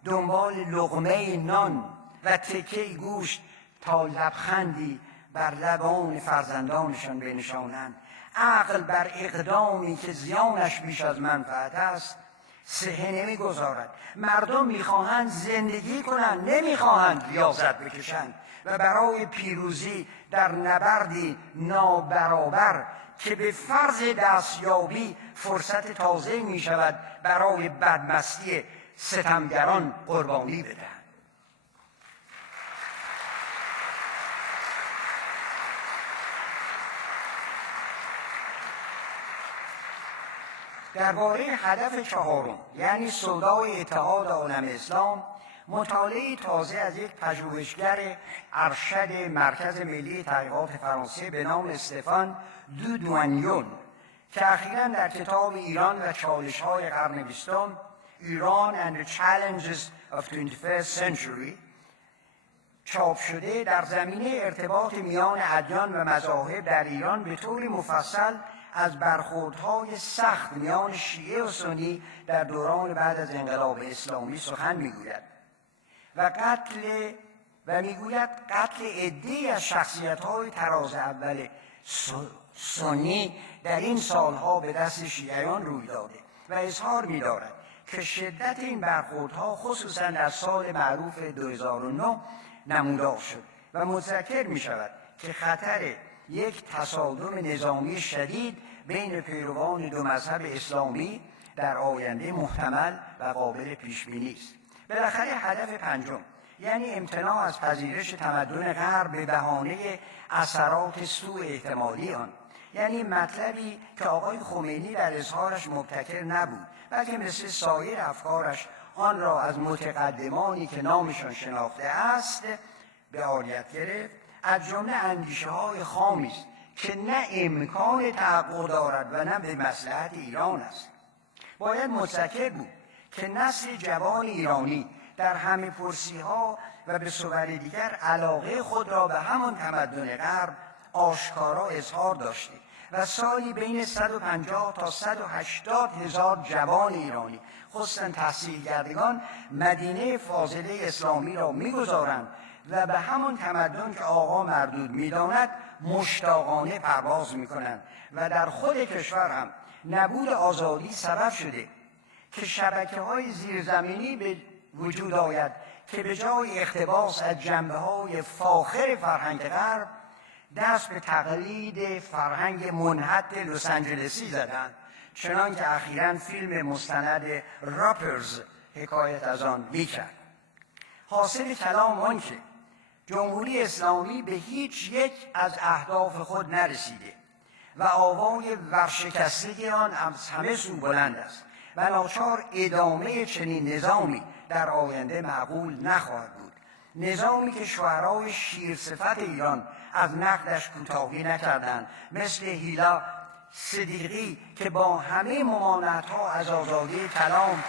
دنبال لقمه نان و تکه گوشت تا لبخندی بر لبان فرزندانشان بنشانند. عقل بر اقدامی که زیانش بیش از منفعت است صحه نمیگذارد. مردم میخواهند زندگی کنند، نمیخواهند ریاضت بکشند و برای پیروزی در نبردی نابرابر که به فرض دستیابی فرصت تازه می شود برای بدمستی ستمگران قربانی بدهند. درباره هدف چهارم یعنی سودای اتحاد عالم اسلام، مطالعه تازه از یک پژوهشگر ارشد مرکز ملی تحقیقات فرانسه به نام استفان دودوانیون که اخیراً در کتاب ایران و چالش‌های قرن بیستم ایران and the Challenges of 21st Century چاپ شده، در زمینه ارتباط میان ادیان و مذاهب در ایران به طور مفصل از برخوردهای سخت میان شیعه و سنی در دوران بعد از انقلاب اسلامی سخن میگوید و میگوید قتل عده‌ای از شخصیت‌های طراز اول سنی در این سالها به دست شیعیان روی داده و اظهار می‌دارد که شدت این برخوردها خصوصاً در سال معروف 2009 نمودار شد و متذکر می‌شود که خطر یک تصادم نظامی شدید بین پیروان دو مذهب اسلامی در آینده محتمل و قابل پیش‌بینی است. بالاخره هدف پنجم یعنی امتناع از پذیرش تمدن غرب به بهانه اثرات سوء احتمالی آن، یعنی مطلبی که آقای خمینی در اظهارش مبتکر نبود بلکه مثل سایر افکارش آن را از متقدمانی که نامشان شناخته است به عاریت گرفت، از جمله اندیشه‌های خامی است که نه امکان تحقق دارد و نه به مصلحت ایران است. باید متذکر بود که نسل جوان ایرانی در همه پرسی‌ها و به صور دیگر علاقه خود را به همان تمدن غرب آشکارا اظهار داشته و سالی بین 150 تا 180 هزار جوان ایرانی خصوصاً تحصیل کردگان مدینه فاضله اسلامی را می‌گذارند و به همان تمدن که آقا مردود می‌داند مشتاقانه پرواز می‌کنند و در خود کشور هم نبود آزادی سبب شده که شبکه‌های زیرزمینی به وجود آید که به جای اقتباس از جنبه‌های فاخر فرهنگ غرب دست به تقلید فرهنگ منحط لس آنجلسی زدند، چنان که اخیراً فیلم مستند راپرز حکایت از آن می‌کرد. حاصل کلام آن که جمهوری اسلامی به هیچ یک از اهداف خود نرسیده و آوای ورشکستگی آن از همه سو بلند است و ناچار ادامه چنین نظامی در آینده معقول نخواهد بود. نظامی که شعرای شیرصفت ایران از نقدش کوتاهی نکردند، مثل هیلا صدیقی که با همه ممانعت‌ها از آزادی کلام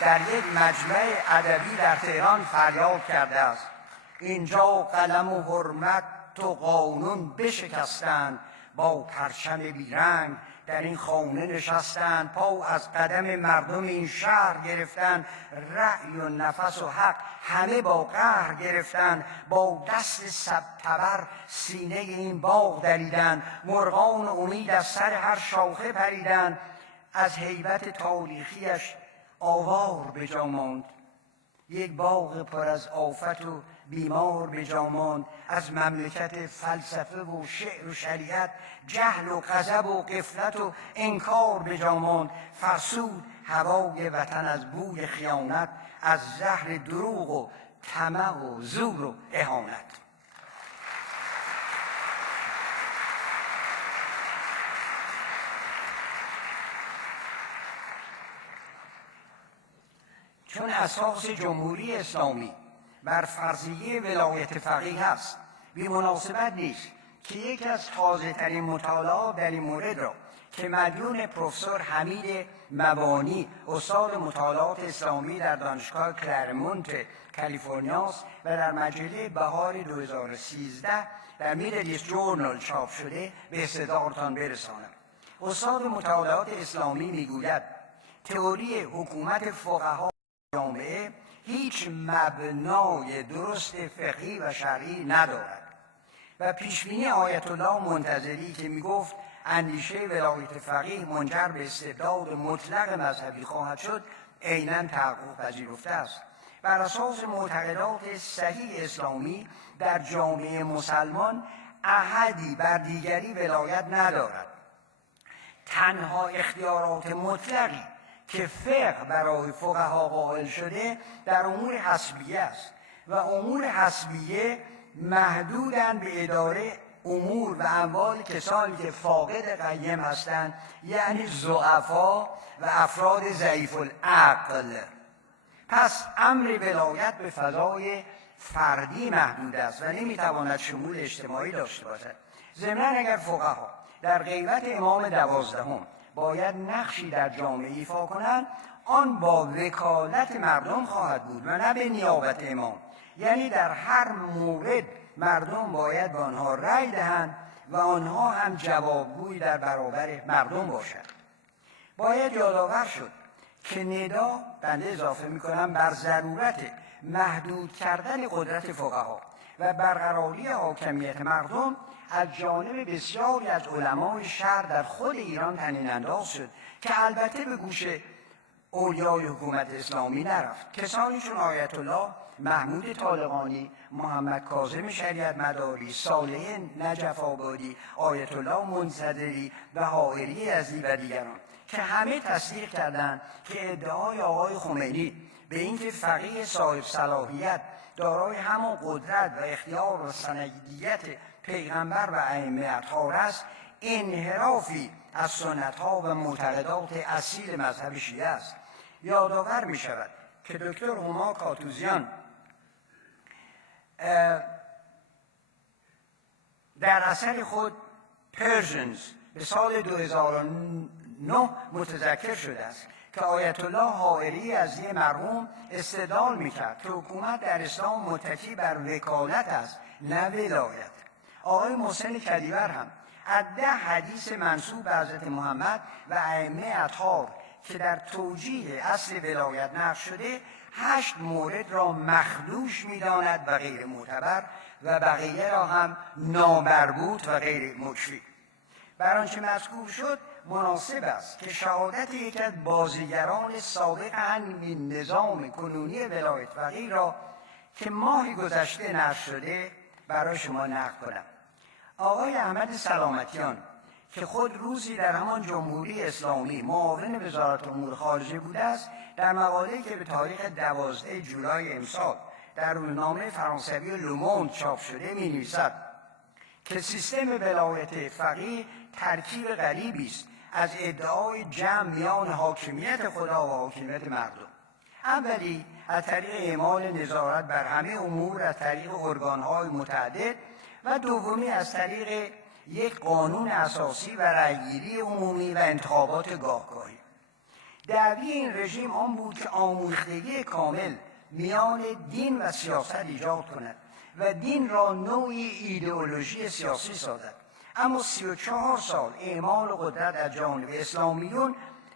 در یک مجمع ادبی در تهران فریاد کرده است: اینجا قلم و حرمت و قانون بشکستند، با پرچم بیرنگ در این خانه نشستند، پا از قدم مردم این شهر گرفتند، رأی و نفس و حق همه با قهر گرفتند، با دست سبتبر سینه این باغ دریدند، مرغان امید از سر هر شاخه پریدند، از هیبت تاریخیش آوار به جا ماند. یک باغ پر از آفت و بیمار به جا ماند، از مملکت فلسفه و شعر و شریعت جهل و غضب و غفلت و انکار به جا ماند. فرسود هوای وطن از بوی خیانت، از زهر دروغ و طمع و زور و اهانت. چون اساس جمهوری اسلامی بر فرضیه ولایت فقیه است، بی مناسبت نیست که یکی از تازه‌ترین مطالعات در این مورد را که مدیون پروفسور حمید مبانی استاد مطالعات اسلامی در دانشگاه کلارمونت کالیفرنیا و در مجله بهار 2013 در میدل ایست جورنال چاپ شده به استدارتان برسانم. استاد مطالعات اسلامی میگوید تئوری حکومت فقها جامعه هیچ مبنای درست فقهی و شرعی ندارد و پیشبینی آیت الله منتظری که میگفت اندیشه ولایت فقیه منجر به استبداد مطلق مذهبی خواهد شد عیناً تحقق پذیرفته است. بر اساس معتقدات صحیح اسلامی در جامعه مسلمان احدی بر دیگری ولایت ندارد. تنها اختیارات مطلقی که فقه برای فقها قائل شده در امور حسبیه است و امور حسبیه محدوداً به اداره امور و اموال کسانی که فاقد قیم هستند، یعنی ضعفا و افراد ضعیف العقل. پس امر ولایت به فضای فردی محدود است و نمیتواند شمول اجتماعی داشته باشد. ضمناً اگر فقها در غیبت امام 12 باید نقشی در جامعه ایفا کنند، آن با وکالت مردم خواهد بود و نه به نیابت امام. یعنی در هر مورد مردم باید به آنها رأی دهند و آنها هم جوابگوی در برابر مردم باشند. باید یادآور شد که ندا، بنده اضافه می‌کنم، بر ضرورت محدود کردن قدرت فقها و برقراری حاکمیت مردم از جانب بسیاری از علمای شرع در خود ایران طنین انداز شد که البته به گوش اولیای حکومت اسلامی نرفت. کسانی چون آیت الله محمود طالقانی، محمد کاظم شریعت مداری، صالح نجف آبادی، آیت الله منتظری و حائری یزدی و دیگران که همه تصدیق کردند که ادعای آقای خمینی به اینکه فقیه صاحب صلاحیت دارای همان قدرت و اختیار و سندیت پیغمبر و ائمه اطهار است، انحرافی از سنت‌ها و معتقدات اصیل مذهب شیعه است. یادآور می شود که دکتر هما کاتوزیان در اثر خود پرژنز به سال 2009 متذکر شده است که آیت الله حائری یزدی مرحوم استدلال می‌کرد که حکومت در اسلام متکی بر وکالت است نه ولایت. آقای محسن کدیور هم از 10 حدیث منسوب به حضرت محمد و ائمه اطهار که در توجیه اصل ولایت نقل شده 8 مورد را مخدوش می‌داند و غیر معتبر و بقیه را هم نامربوط و غیر مکفی. بر آنچه مذکور شد مناسب است که شهادت یکی از بازیگران سابق همین نظام کنونی ولایت فقیه را که ماهی گذشته نشر شده برای شما نقل کنم. آقای احمد سلامتیان که خود روزی در همان جمهوری اسلامی معاون وزارت امور خارجه بوده است، در مقاله‌ای که به تاریخ 12 جولای امسال در روزنامه فرانسوی لوموند چاپ شده می‌نویسد که سیستم ولایت فقیه ترکیب غریبی است از ادعای جمع میان حاکمیت خدا و حاکمیت مردم. اولی از طریق اعمال نظارت بر همه امور از طریق ارگان‌های متعدد و دومی از طریق یک قانون اساسی و رأیگیری عمومی و انتخابات گاهگاهی. دعوی این رژیم آن بود که آمیختگی کامل میان دین و سیاست ایجاد کند و دین را نوعی ایدئولوژی سیاسی سازد. اما 34 سال اعمال قدرت از جانب اسلامیون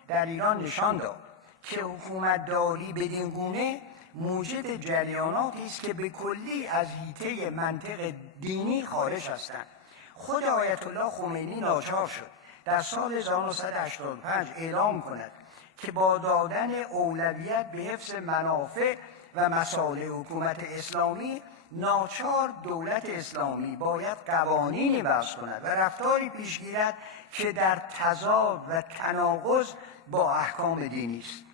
در ایران نشان داد که حکومتداری بدین گونه موجب جریاناتی است که به کلی از حیطه منطق دینی خارج هستند. خود آیت الله خمینی ناچار شد در سال 1985 اعلام کند که با دادن اولویت به حفظ منافع و مصالح حکومت اسلامی ناچار دولت اسلامی باید قوانینی وضع کند و رفتاری پیش گیرد که در تضاد و تناقض با احکام دینی است.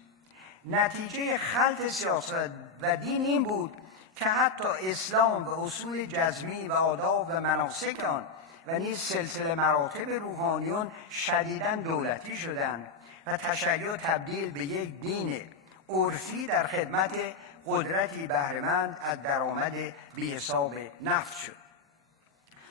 نتیجه خلط سیاست و دین این بود که حتی اسلام و اصول جزمی و آداب و مناسک آن و نیز سلسله مراتب روحانیون شدیداً دولتی شدند و تشیع تبدیل به یک دین عرفی در خدمت قدرتی بهره‌مند از درآمد بی‌حساب نفت شد.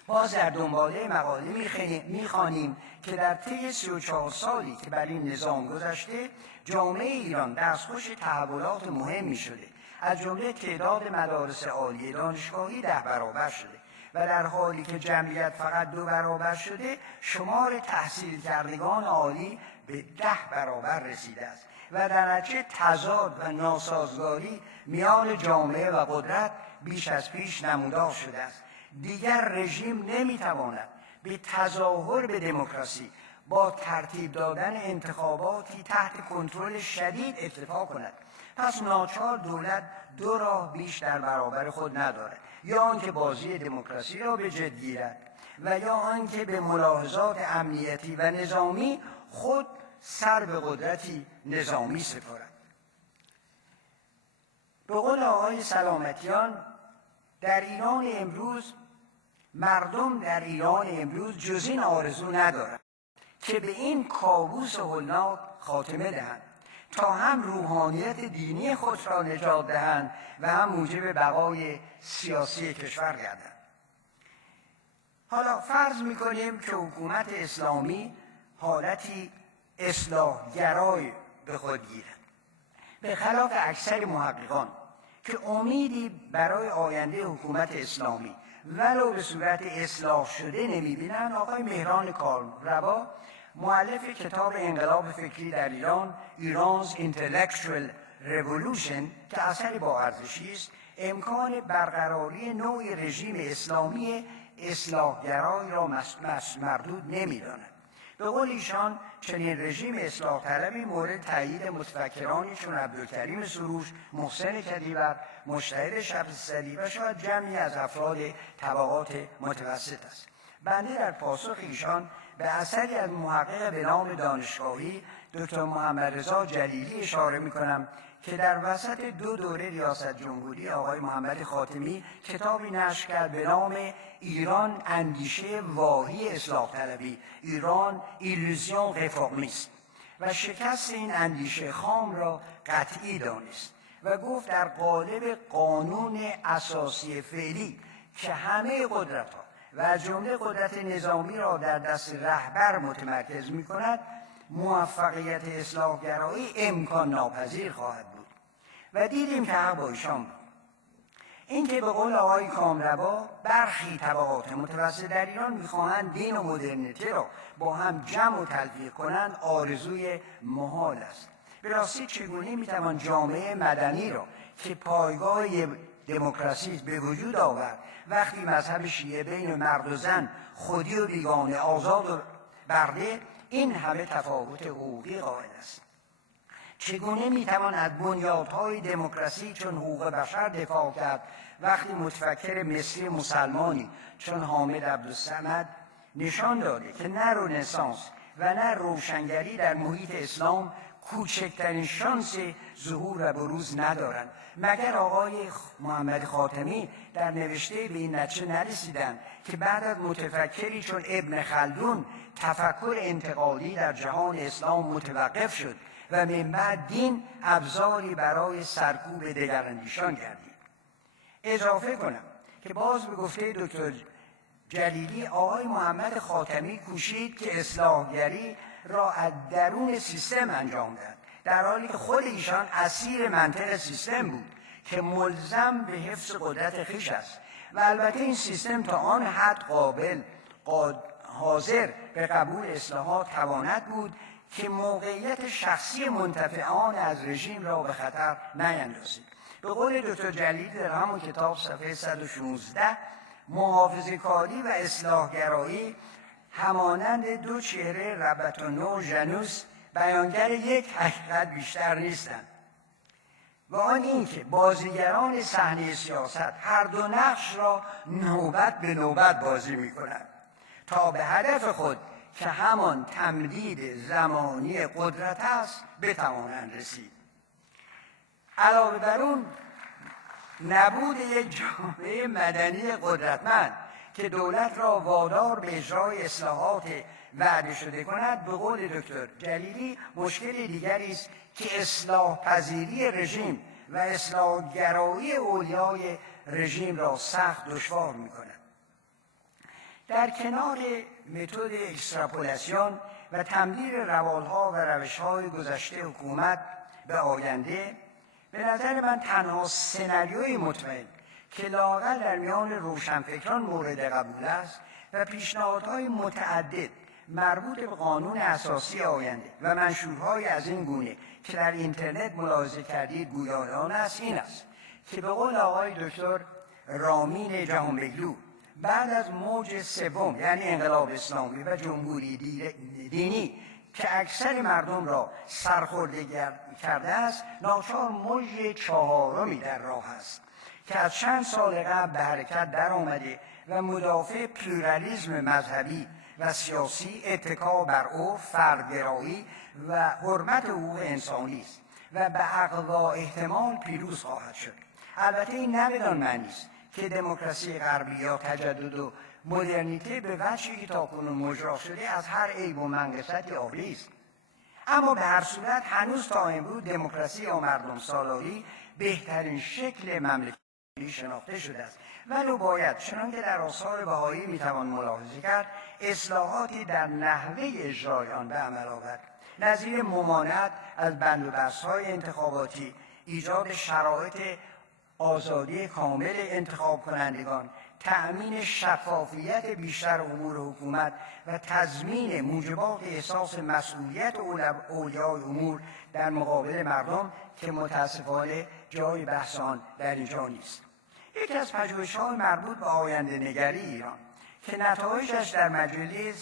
باز در دنباله مقاله می‌خوانیم که در طی 34 سالی که بر این نظام گذشته، جامعه ایران دستخوش تحولات مهمی شده، از جمله تعداد مدارس عالی دانشگاهی 10 برابر شده و در حالی که جمعیت فقط 2 برابر شده، شمار تحصیل کردگان عالی به 10 برابر رسیده است و در نتیجه تضاد و ناسازگاری میان جامعه و قدرت بیش از پیش نمودار شده است. دیگر رژیم نمیتواند به تظاهر به دموکراسی با ترتیب دادن انتخاباتی تحت کنترل شدید اکتفا کند. پس ناچار دولت 2 راه بیش در برابر خود ندارد: یا آنکه بازی دموکراسی را به جد گیرد و یا آنکه به ملاحظات امنیتی و نظامی خود سر به قدرتی نظامی سپارد. به قول آقای سلامتیان، مردم در ایران امروز جز این آرزو ندارند که به این کابوس هولناک خاتمه دهند تا هم روحانیت دینی خود را نجات دهند و هم موجب بقای سیاسی کشور گردند. حالا فرض می‌کنیم که حکومت اسلامی حالتی اصلاح‌گرای به خود گیرد، به خلاف اکثر محققان که امیدی برای آینده حکومت اسلامی ولو به صورت اصلاح شده نمی‌بینند. آقای مهران کامروا، مؤلف کتاب انقلاب فکری در ایران، ایران's Intellectual Revolution، که اثری با ارزشی است، امکان برقراری نوع رژیم اسلامی اصلاح‌گرای را مردود نمی‌داند. به قول ایشان، چنین رژیم اصلاح طلبی مورد تایید متفکرانی چون عبدالکریم سروش، محسن کدیور، مجتهد شمس‌الدین و شاید جمعی از افراد طبقات متوسط است. بنده در پاسخ ایشان به اثری از محقق به نام دانشگاهی دکتر محمد رضا جلیلی اشاره می‌کنم که در وسط 2 دوره ریاست جمهوری آقای محمد خاتمی کتابی نشر کرد به نام ایران اندیشه واهی اصلاح طلبی، ایران ایلوزیون رفرمیست، و شکست این اندیشه خام را قطعی دانست و گفت در قالب قانون اساسی فعلی که همه قدرت‌ها و از جمله قدرت نظامی را در دست رهبر متمرکز می‌کند، موفقیت اصلاح‌گرایی امکان ناپذیر خواهد بود. و دیدیم که حق با ایشان بود. این که به قول آقای کامروا برخی طبقات متوسط در ایران می‌خواهند دین و مدرنیته را با هم جمع و تلفیق کنند، آرزوی محال است. به راستی چگونه می‌توان جامعه مدنی را که پایگاه دموکراسی به وجود آورد وقتی مذهب شیعه بین مرد و زن خودی و بیگانه، آزاد و برده، این همه تفاوت حقوقی قائل است؟ چگونه میتوان از بنیادهای دموکراسی چون حقوق بشر دفاع کرد وقتی متفکر مصری مسلمانی چون حامد عبدالصمد نشان داده که نه رنسانس و نه روشنگری در محیط اسلام کوچکترین شانس ظهور و بروز ندارند؟ مگر آقای محمد خاتمی در نوشته به این نتیجه نرسیدند که بعد از متفکری چون ابن خلدون تفکر انتقادی در جهان اسلام متوقف شد و من بعد دین ابزاری برای سرکوب دگراندیشان گردید؟ اضافه کنم که باز به گفته دکتر جلیلی، آقای محمد خاتمی کوشید که اصلاحگری را از درون سیستم انجام دهد، در حالی که خود ایشان اسیر منطق سیستم بود که ملزم به حفظ قدرت خویش است و البته این سیستم تا آن حد حاضر به قبول اصلاحات تواند بود که موقعیت شخصی منتفعان از رژیم را به خطر نیندازید. به قول دکتر جلیلی در همون کتاب صفحه 116، محافظه‌کاری و اصلاحگرایی همانند 2 چهره ربط و نو ژانوس بیانگر یک حقیقت بیشتر نیستند. و آن اینکه بازیگران صحنه سیاست هر دو نقش را نوبت به نوبت بازی می‌کنند تا به هدف خود که همان تمدید زمانی قدرت است بتوانند رسید. علاوه بر اون نبود یک جامعه مدنی قدرتمند که دولت را وادار به اجرای اصلاحات وعده شده کند، به قول دکتر جلیلی مشکل دیگری است که اصلاح پذیری رژیم و اصلاح گرایی اولیای رژیم را سخت دشوار می‌کند. در کنار متد اکستراپولاسیون و تمدید روالها و روش‌های گذشته حکومت به آینده، به نظر من تنها سناریوی مطمئن که لااقل در میان روشنفکران مورد قبول است و پیشنهادهای متعدد مربوط به قانون اساسی آینده و منشورهای از این گونه که در اینترنت ملاحظه کردید گویان آن است این است که به قول آقای دکتر رامین جهانبگلو بعد از موج سوم یعنی انقلاب اسلامی و جمهوری دینی که اکثر مردم را سرخورده کرده است، ناچار موج چهارمی در راه است که از چند سال قبل به حرکت در آمده و مدافع پلورالیسم مذهبی و سیاسی، اتکا بر عرف، فردگرایی و حرمت حقوق انسانی است و به اقوا احتمال پیروز خواهد شد. البته این نه بدان معنی است که دموکراسی غربی یا تجدد و مدرنیته به وجهی که تاکنون مجرا شده از هر عیب و منقصتی عاری است، اما به هر صورت هنوز تا امروز دموکراسی یا مردم سالاری بهترین شکل مملکتی شناخته شده است. ولو باید چنانکه در آثار بهایی میتوان ملاحظه کرد اصلاحاتی در نحوه اجرای آن به عمل آورد، نظیر ممانعت از بند و بست‌های انتخاباتی، ایجاد شرایط آزادی کامل انتخاب کنندگان، تأمین شفافیت بیشتر امور حکومت و تضمین موجبات احساس مسئولیت اولیای امور در مقابل مردم که متاسفانه جای بحث آن در اینجا نیست. یکی از پژوهش‌های مربوط به آینده نگری ایران که نتایجش در مجله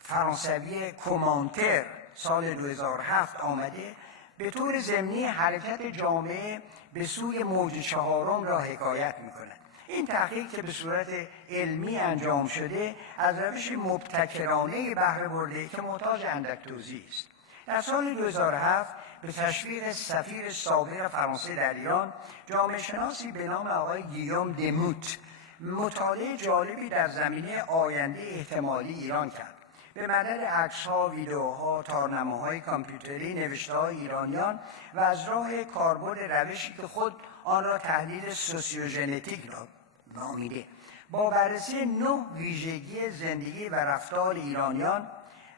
فرانسوی کومانتر سال 2007 آمده، به طور ضمنی حرکت جامعه به سوی موج چهارم را حکایت می‌کند. این تحقیق که به صورت علمی انجام شده از روش مبتکرانه بهره برده که محتاج اندک توضیح است. در سال 2007 به تشویق سفیر سابق فرانسه در ایران، جامعه شناسی به نام آقای گیوم دموت مطالعه جالبی در زمینه آینده احتمالی ایران کرد. به مدد عکس‌ها، ویدئوها، تارنماهای کامپیوتری، نوشته‌های ایرانیان و از راه کاربرد روشی که خود آن را تحلیل سوسیوژنتیک را نامیده، با بررسی 9 ویژگی زندگی و رفتار ایرانیان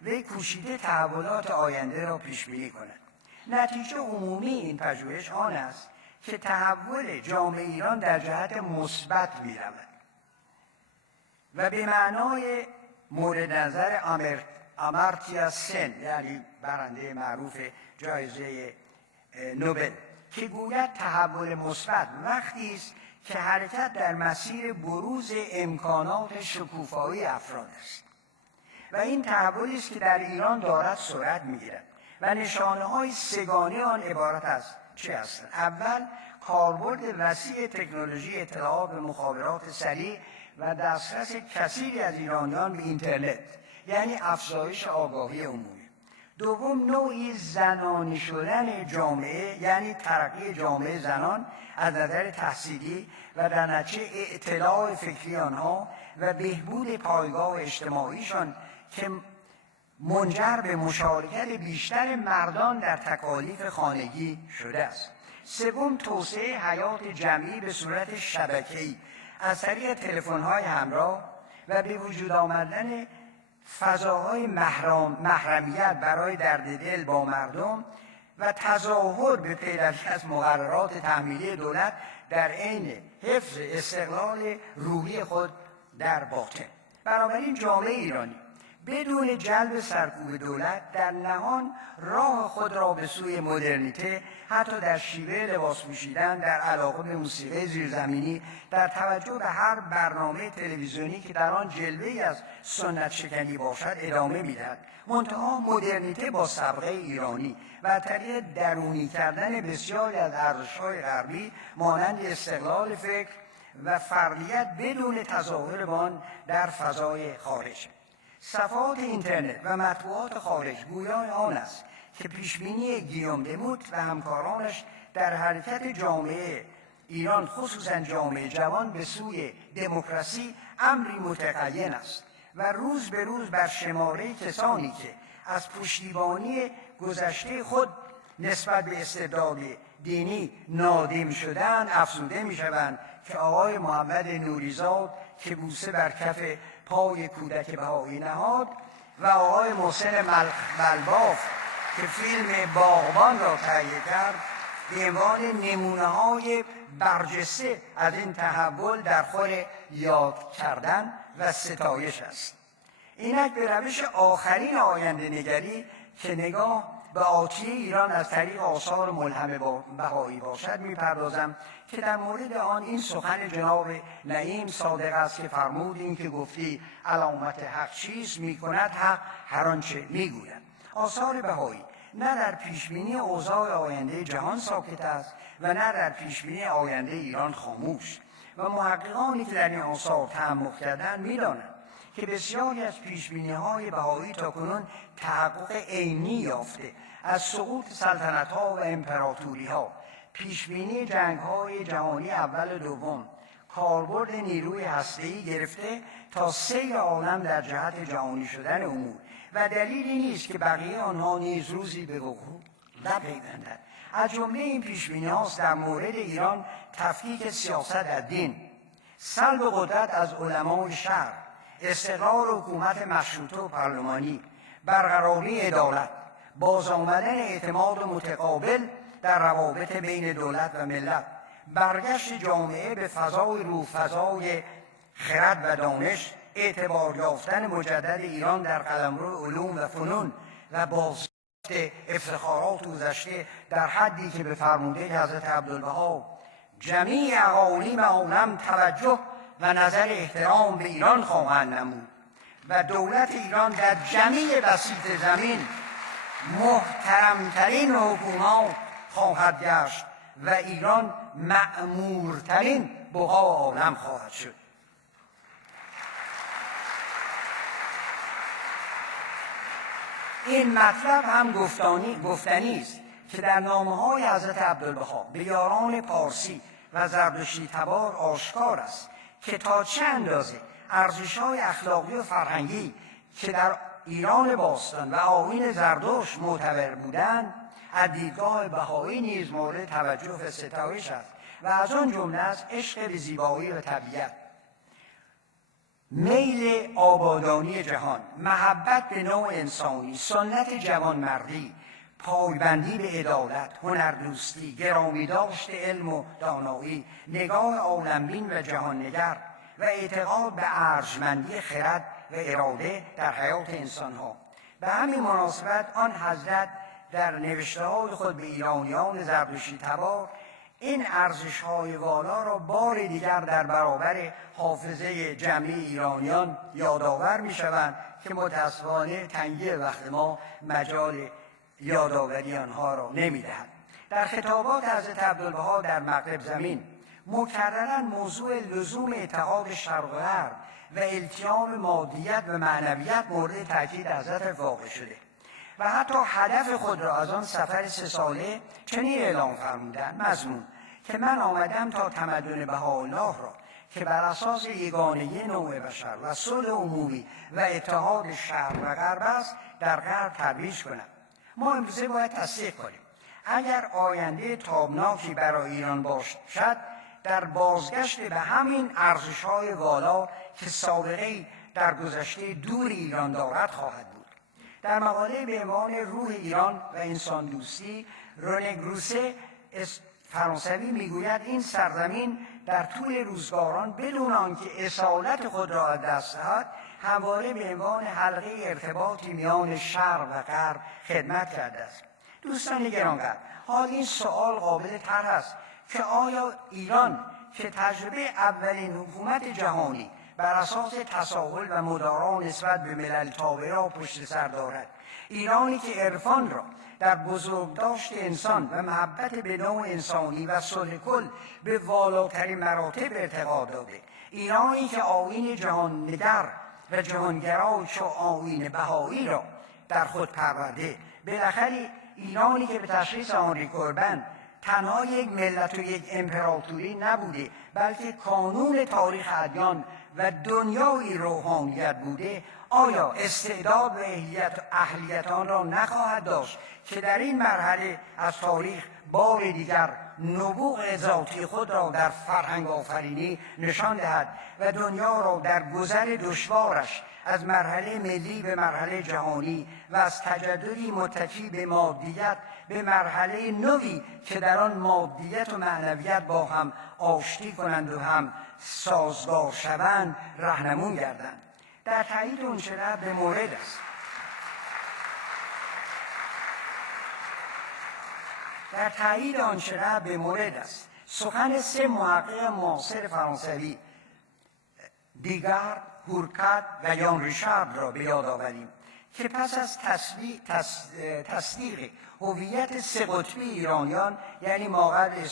و کوشیده تحولات آینده را پیش‌بینی کند. نتیجه عمومی این پژوهش آن است که تحول جامعه ایران در جهت مثبت می‌رود و به معنای مورد نظر آمارتیا سن، یعنی برنده معروف جایزه نوبل، که گوید تحول مثبت وقتی است که حرکت در مسیر بروز امکانات شکوفایی افراد است و این تحولی است که در ایران دارد سرعت می‌گیرد و نشانه‌های سگانه آن عبارت است چه هستند؟ اول، کاربرد وسیع تکنولوژی اطلاعات و مخابرات سریع و دسترس کثیری از ایرانیان به اینترنت، یعنی افزایش آگاهی عمومی. دوم، نوعی زنانی شدن جامعه، یعنی ترقی جامعه زنان از نظر تحصیلی و در نتیجه اطلاع فکری آنها و بهبود پایگاه اجتماعیشان که منجر به مشارکت بیشتر مردان در تکالیف خانگی شده است. سوم، توسعه حیات جمعی به صورت شبکه‌ای از طریق تلفن‌های همراه و به وجود آمدن فضاهای محرمیت برای درد دل با مردم و تظاهر به پیروی از مقررات تحمیلی دولت در عین حفظ استقلال روحی خود در باطن. بنابراین جامعه ایرانی بدون جلب سرکوب دولت در نهان راه خود را به سوی مدرنیته، حتی در شیوه لباس پوشیدن، در علاقه به موسیقی زیرزمینی، در توجه به هر برنامه تلویزیونی که در آن جلوه‌ای از سنت شکنی باشد ادامه می‌دهد. منتها مدرنیته با سابقه ایرانی و طریق درونی کردن بسیاری از ارزش‌های غربی مانند استقلال فکر و فردیت بدون تظاهر آن در فضای خارج. صفحات اینترنت و مطبوعات خارج گویای آن است که پیشبینی گیوم دموت و همکارانش در حرکت جامعه ایران، خصوصا جامعه جوان، به سوی دموکراسی امری متعین است و روز به روز بر شماره کسانی که از پشتیبانی گذشته خود نسبت به استبداد دینی نادم شدن افزوده می‌شوند که آقای محمد نوریزاد که بوسه بر کف پای کودک بهایی نهاد و آقای محسن ملباف که فیلم باغبان را تهیه کرد به عنوان نمونه‌های برجسته از این تحول در خور یاد کردن و ستایش است. اینک به روش آخرین آینده نگری که نگاه به آتیه ایران از طریق آثار ملهم بهایی باشد میپردازم که در مورد آن این سخن جناب نعیم صادق است که فرمود این که گفتی علامت حق چیست میکند حق هر آنچه میگوید. آثار بهایی نه در پیشبینی اوضاع آینده جهان ساکت است و نه در پیشبینی آینده ایران خاموش و محققانی که در این آثار تعمق کردند میدانند که بسیاری از پیشبینی‌های بهایی تاکنون تحقق عینی یافته، از سقوط سلطنت‌ها و امپراتوری‌ها، پیشبینی جنگ‌های جهانی اول و دوم، کاربرد نیروی هسته‌ای گرفته تا سیر عالم در جهت جهانی شدن امور و دلیلی نیست که بقیه آنها نیز روزی به وقوع نپیوندند. از جمله این پیشبینی‌هاست در مورد ایران تفکیک سیاست از دین، سلب قدرت از علمای شرق، استقرار حکومت مشروطه و پارلمانی، برقراری عدالت، باز آمدن اعتماد متقابل در روابط بین دولت و ملت، برگشت جامعه به فضای روح، فضای خرد و دانش، اعتبار یافتن مجدد ایران در قلمرو علوم و فنون و بازگشت افتخارات گذشته در حدی که به فرموده حضرت عبدالبها جمیع اقالیم عالم توجه و نظر احترام به ایران خواهند نمود و دولت ایران در جمیع بسیط زمین محترمترین حکومت خواهد گشت و ایران مأمورترین بقاع عالم خواهد شد. این مطلب هم گفتنی است که در نامه‌های حضرت عبدالبها به یاران پارسی و زردشتی تبار آشکار است که تا چه اندازه ارزش‌های اخلاقی و فرهنگی که در ایران باستان و آیین زردشت معتبر بودند از دیدگاه بهایی نیز مورد توجه و ستایش است و از آن جمله است عشق به زیبایی و طبیعت، میل آبادانی جهان، محبت به نوع انسانی، سنت جوانمردی، پایبندی به عدالت، هنردوستی، گرامی داشت علم و دانایی، نگاه عالمبین و جهاننگر و اعتقاد به ارجمندی خرد و اراده در حیات انسانها. به همین مناسبت آن حضرت در نوشته‌های خود به ایرانیان زردشتی تبار این ارزش‌های والا را بار دیگر در برابر حافظه جمعی ایرانیان یادآور می‌شوند که متأسفانه تنگی وقت ما مجال یادآوری آنها را نمی‌دهد. در خطابات حضرت عبدالبها در مغرب زمین مکرراً موضوع لزوم اتحاد شرق و غرب و التیام مادیت و معنویت مورد تاکید حضرت واقع شده و حتی هدف خود را از آن سفر 3 ساله چنین اعلام فرمودند: مضمون که من آمدم تا تمدن بهاءالله را که بر اساس یگانگی نوع بشر و صلح عمومی و اتحاد شرق و غرب است در غرب ترویج کنم. ما امروزه باید تصدیق کنیم اگر آینده تابناکی برای ایران باشد در بازگشت به همین ارزش‌های والا که سابقه‌ای در گذشته دور ایران دارد خواهد بود. در مقاله به عنوان روح ایران و انسان دوستی، رونه گروسه فرانسوی میگوید این سرزمین در طول روزگاران بدون آنکه اصالت خود را از دست دهد همواره به عنوان حلقه ارتباطی میان شرق و غرب خدمت کرده است. دوستان گرانقدر، حال این سوال قابل طرح است که آیا ایران که تجربه اولین حکومت جهانی بر اساس تساهل و مدارا نسبت به ملل تابعه را پشت سر دارد، ایرانی که عرفان را در بزرگداشت انسان و محبت به نوع انسانی و صلح کل به والاترین مراتب ارتقا داده، ایرانی که آیین جهاننگر و جهانگرا چو آیین بهایی را در خود پرورده، بالاخره ایرانی که به تشخیص آنری کوربن تنها یک ملت و یک امپراتوری نبوده بلکه کانون تاریخ ادیان و دنیای روحانیت بوده، آیا استعداد و اهلیت آن را نخواهد داشت که در این مرحله از تاریخ بار دیگر نبوغ ذاتی خود را در فرهنگ آفرینی نشان دهد و دنیا را در گذر دشوارش از مرحله ملی به مرحله جهانی و از تجددی متکی به مادیت به مرحله نوی که در آن مادیت و معنویت با هم آشتی کنند و هم سازگار شوند راهنمون گردند؟ در تایید آنچه به مورد است در تایید آنچه به مورد است سخن سه محقق معاصر فرانسوی دیگارد، هورکات و یان ریشارد را به یاد آوریم که پس از تصدیق هویت سه قطبی ایرانیان یعنی ماقبل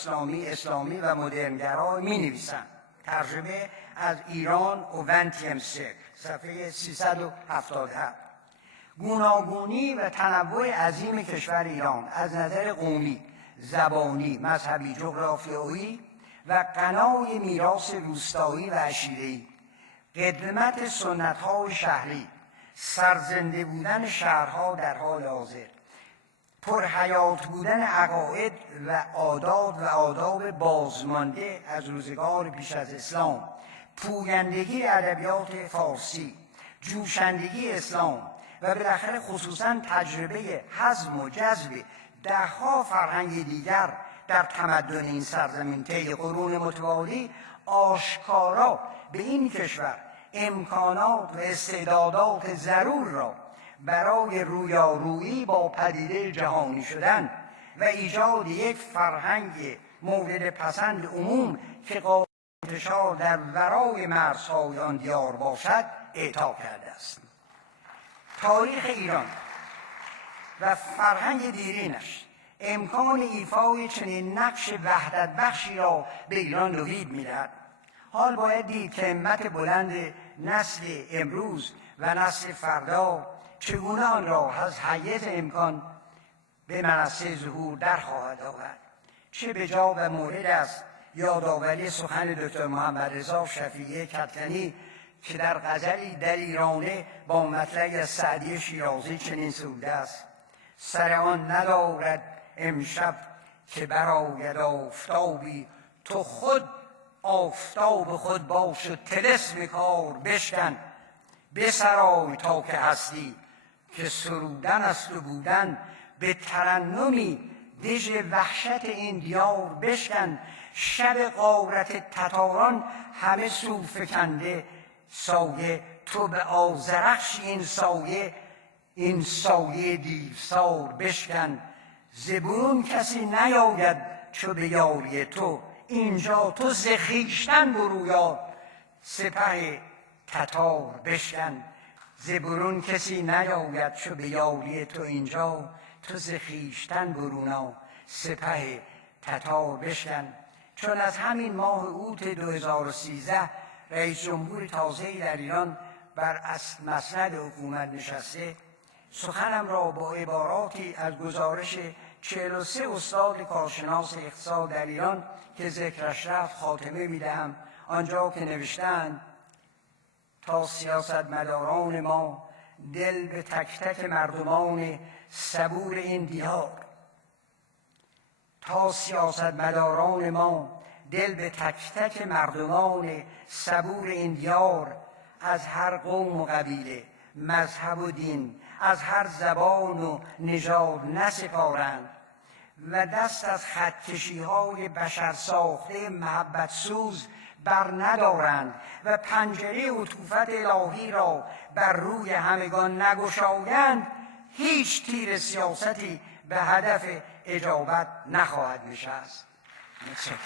اسلامی و مدرنگرا می نویسند. ترجمه از ایران و ونتیم سک، صفحه 377. گوناگونی و تنوع عظیم کشور ایران از نظر قومی، زبانی، مذهبی، جغرافیایی و غنای میراث روستایی و عشیره‌ای، قدمت سنت‌های شهری، سرزنده بودن شهرها در حال حاضر، پرحیات بودن عقاید و عادات و آداب بازمانده از روزگار پیش از اسلام، پویندگی ادبیات فارسی، جوشندگی اسلام و بالاخره خصوصاً تجربه هضم و جذب ده‌ها فرهنگ دیگر در تمدن این سرزمین طی قرون متوالی آشکارا به این کشور امکانات و استعدادات ضرور را برای رویارویی با پدیده جهانی شدن و ایجاد یک فرهنگ مورد پسند عموم که قابل انتشار در ورای مرزهای آن دیار باشد اعطا کرده است. تاریخ ایران و فرهنگ دیرینش امکان ایفای چنین نقش وحدت بخشی را به ایران نوید می‌دهد. حال باید دید که همت بلند نسل امروز و نسل فردا چگونه آن را از حیز امکان به منصه ظهور در خواهد آورد. چه به جا و مورد است یادآوری سخن دکتر محمد رضا شفیعی کدکنی که در غزلی دلیرانه با مطلعی از سعدی شیرازی چنین سروده است: سر آن ندارد امشب که برآید آفتابی، تو خود آفتاب خود باش و طلسم کار بشکن، بسرای تا که هستی که سرودن است و بودن، به ترنمی دژ وحشت این دیار بشکن، شب غارت تتاران همه سو فکنده سایه، تو به آذرخش این سایه دیوسار بشکن، ز برون کسی نیاید چو به یاری تو، اینجا تو ز خویشتن برویا سپه تتار بشکن. ز برون کسی نیاید چو به یاری تو، اینجا تو ز خویشتن برونا سپه تتار بشکن. چون از همین ماه اوت 2013 رئیس جمهور تازه‌ای در ایران بر مسند حکومت نشسته، سخنم را با عباراتی از گزارش 43 استاد کارشناس اقتصاد در ایران که ذکرش رفت خاتمه می‌دهم، آنجا که نوشتند: تا سیاستمداران ما دل به تک تک مردمان صبور این دیار، تا سیاستمداران ما دل به تک تک مردمان صبور این دیار، از هر قوم و قبیله، مذهب و دین، از هر زبان و نژاد نسپارند و دست از خطکشی‌های بشر ساخته محبت سوز بر ندارند و پنجره عطوفت الهی را بر روی همگان نگشایند، هیچ تیر سیاستی به هدف اجابت نخواهد نشست. متشکرم.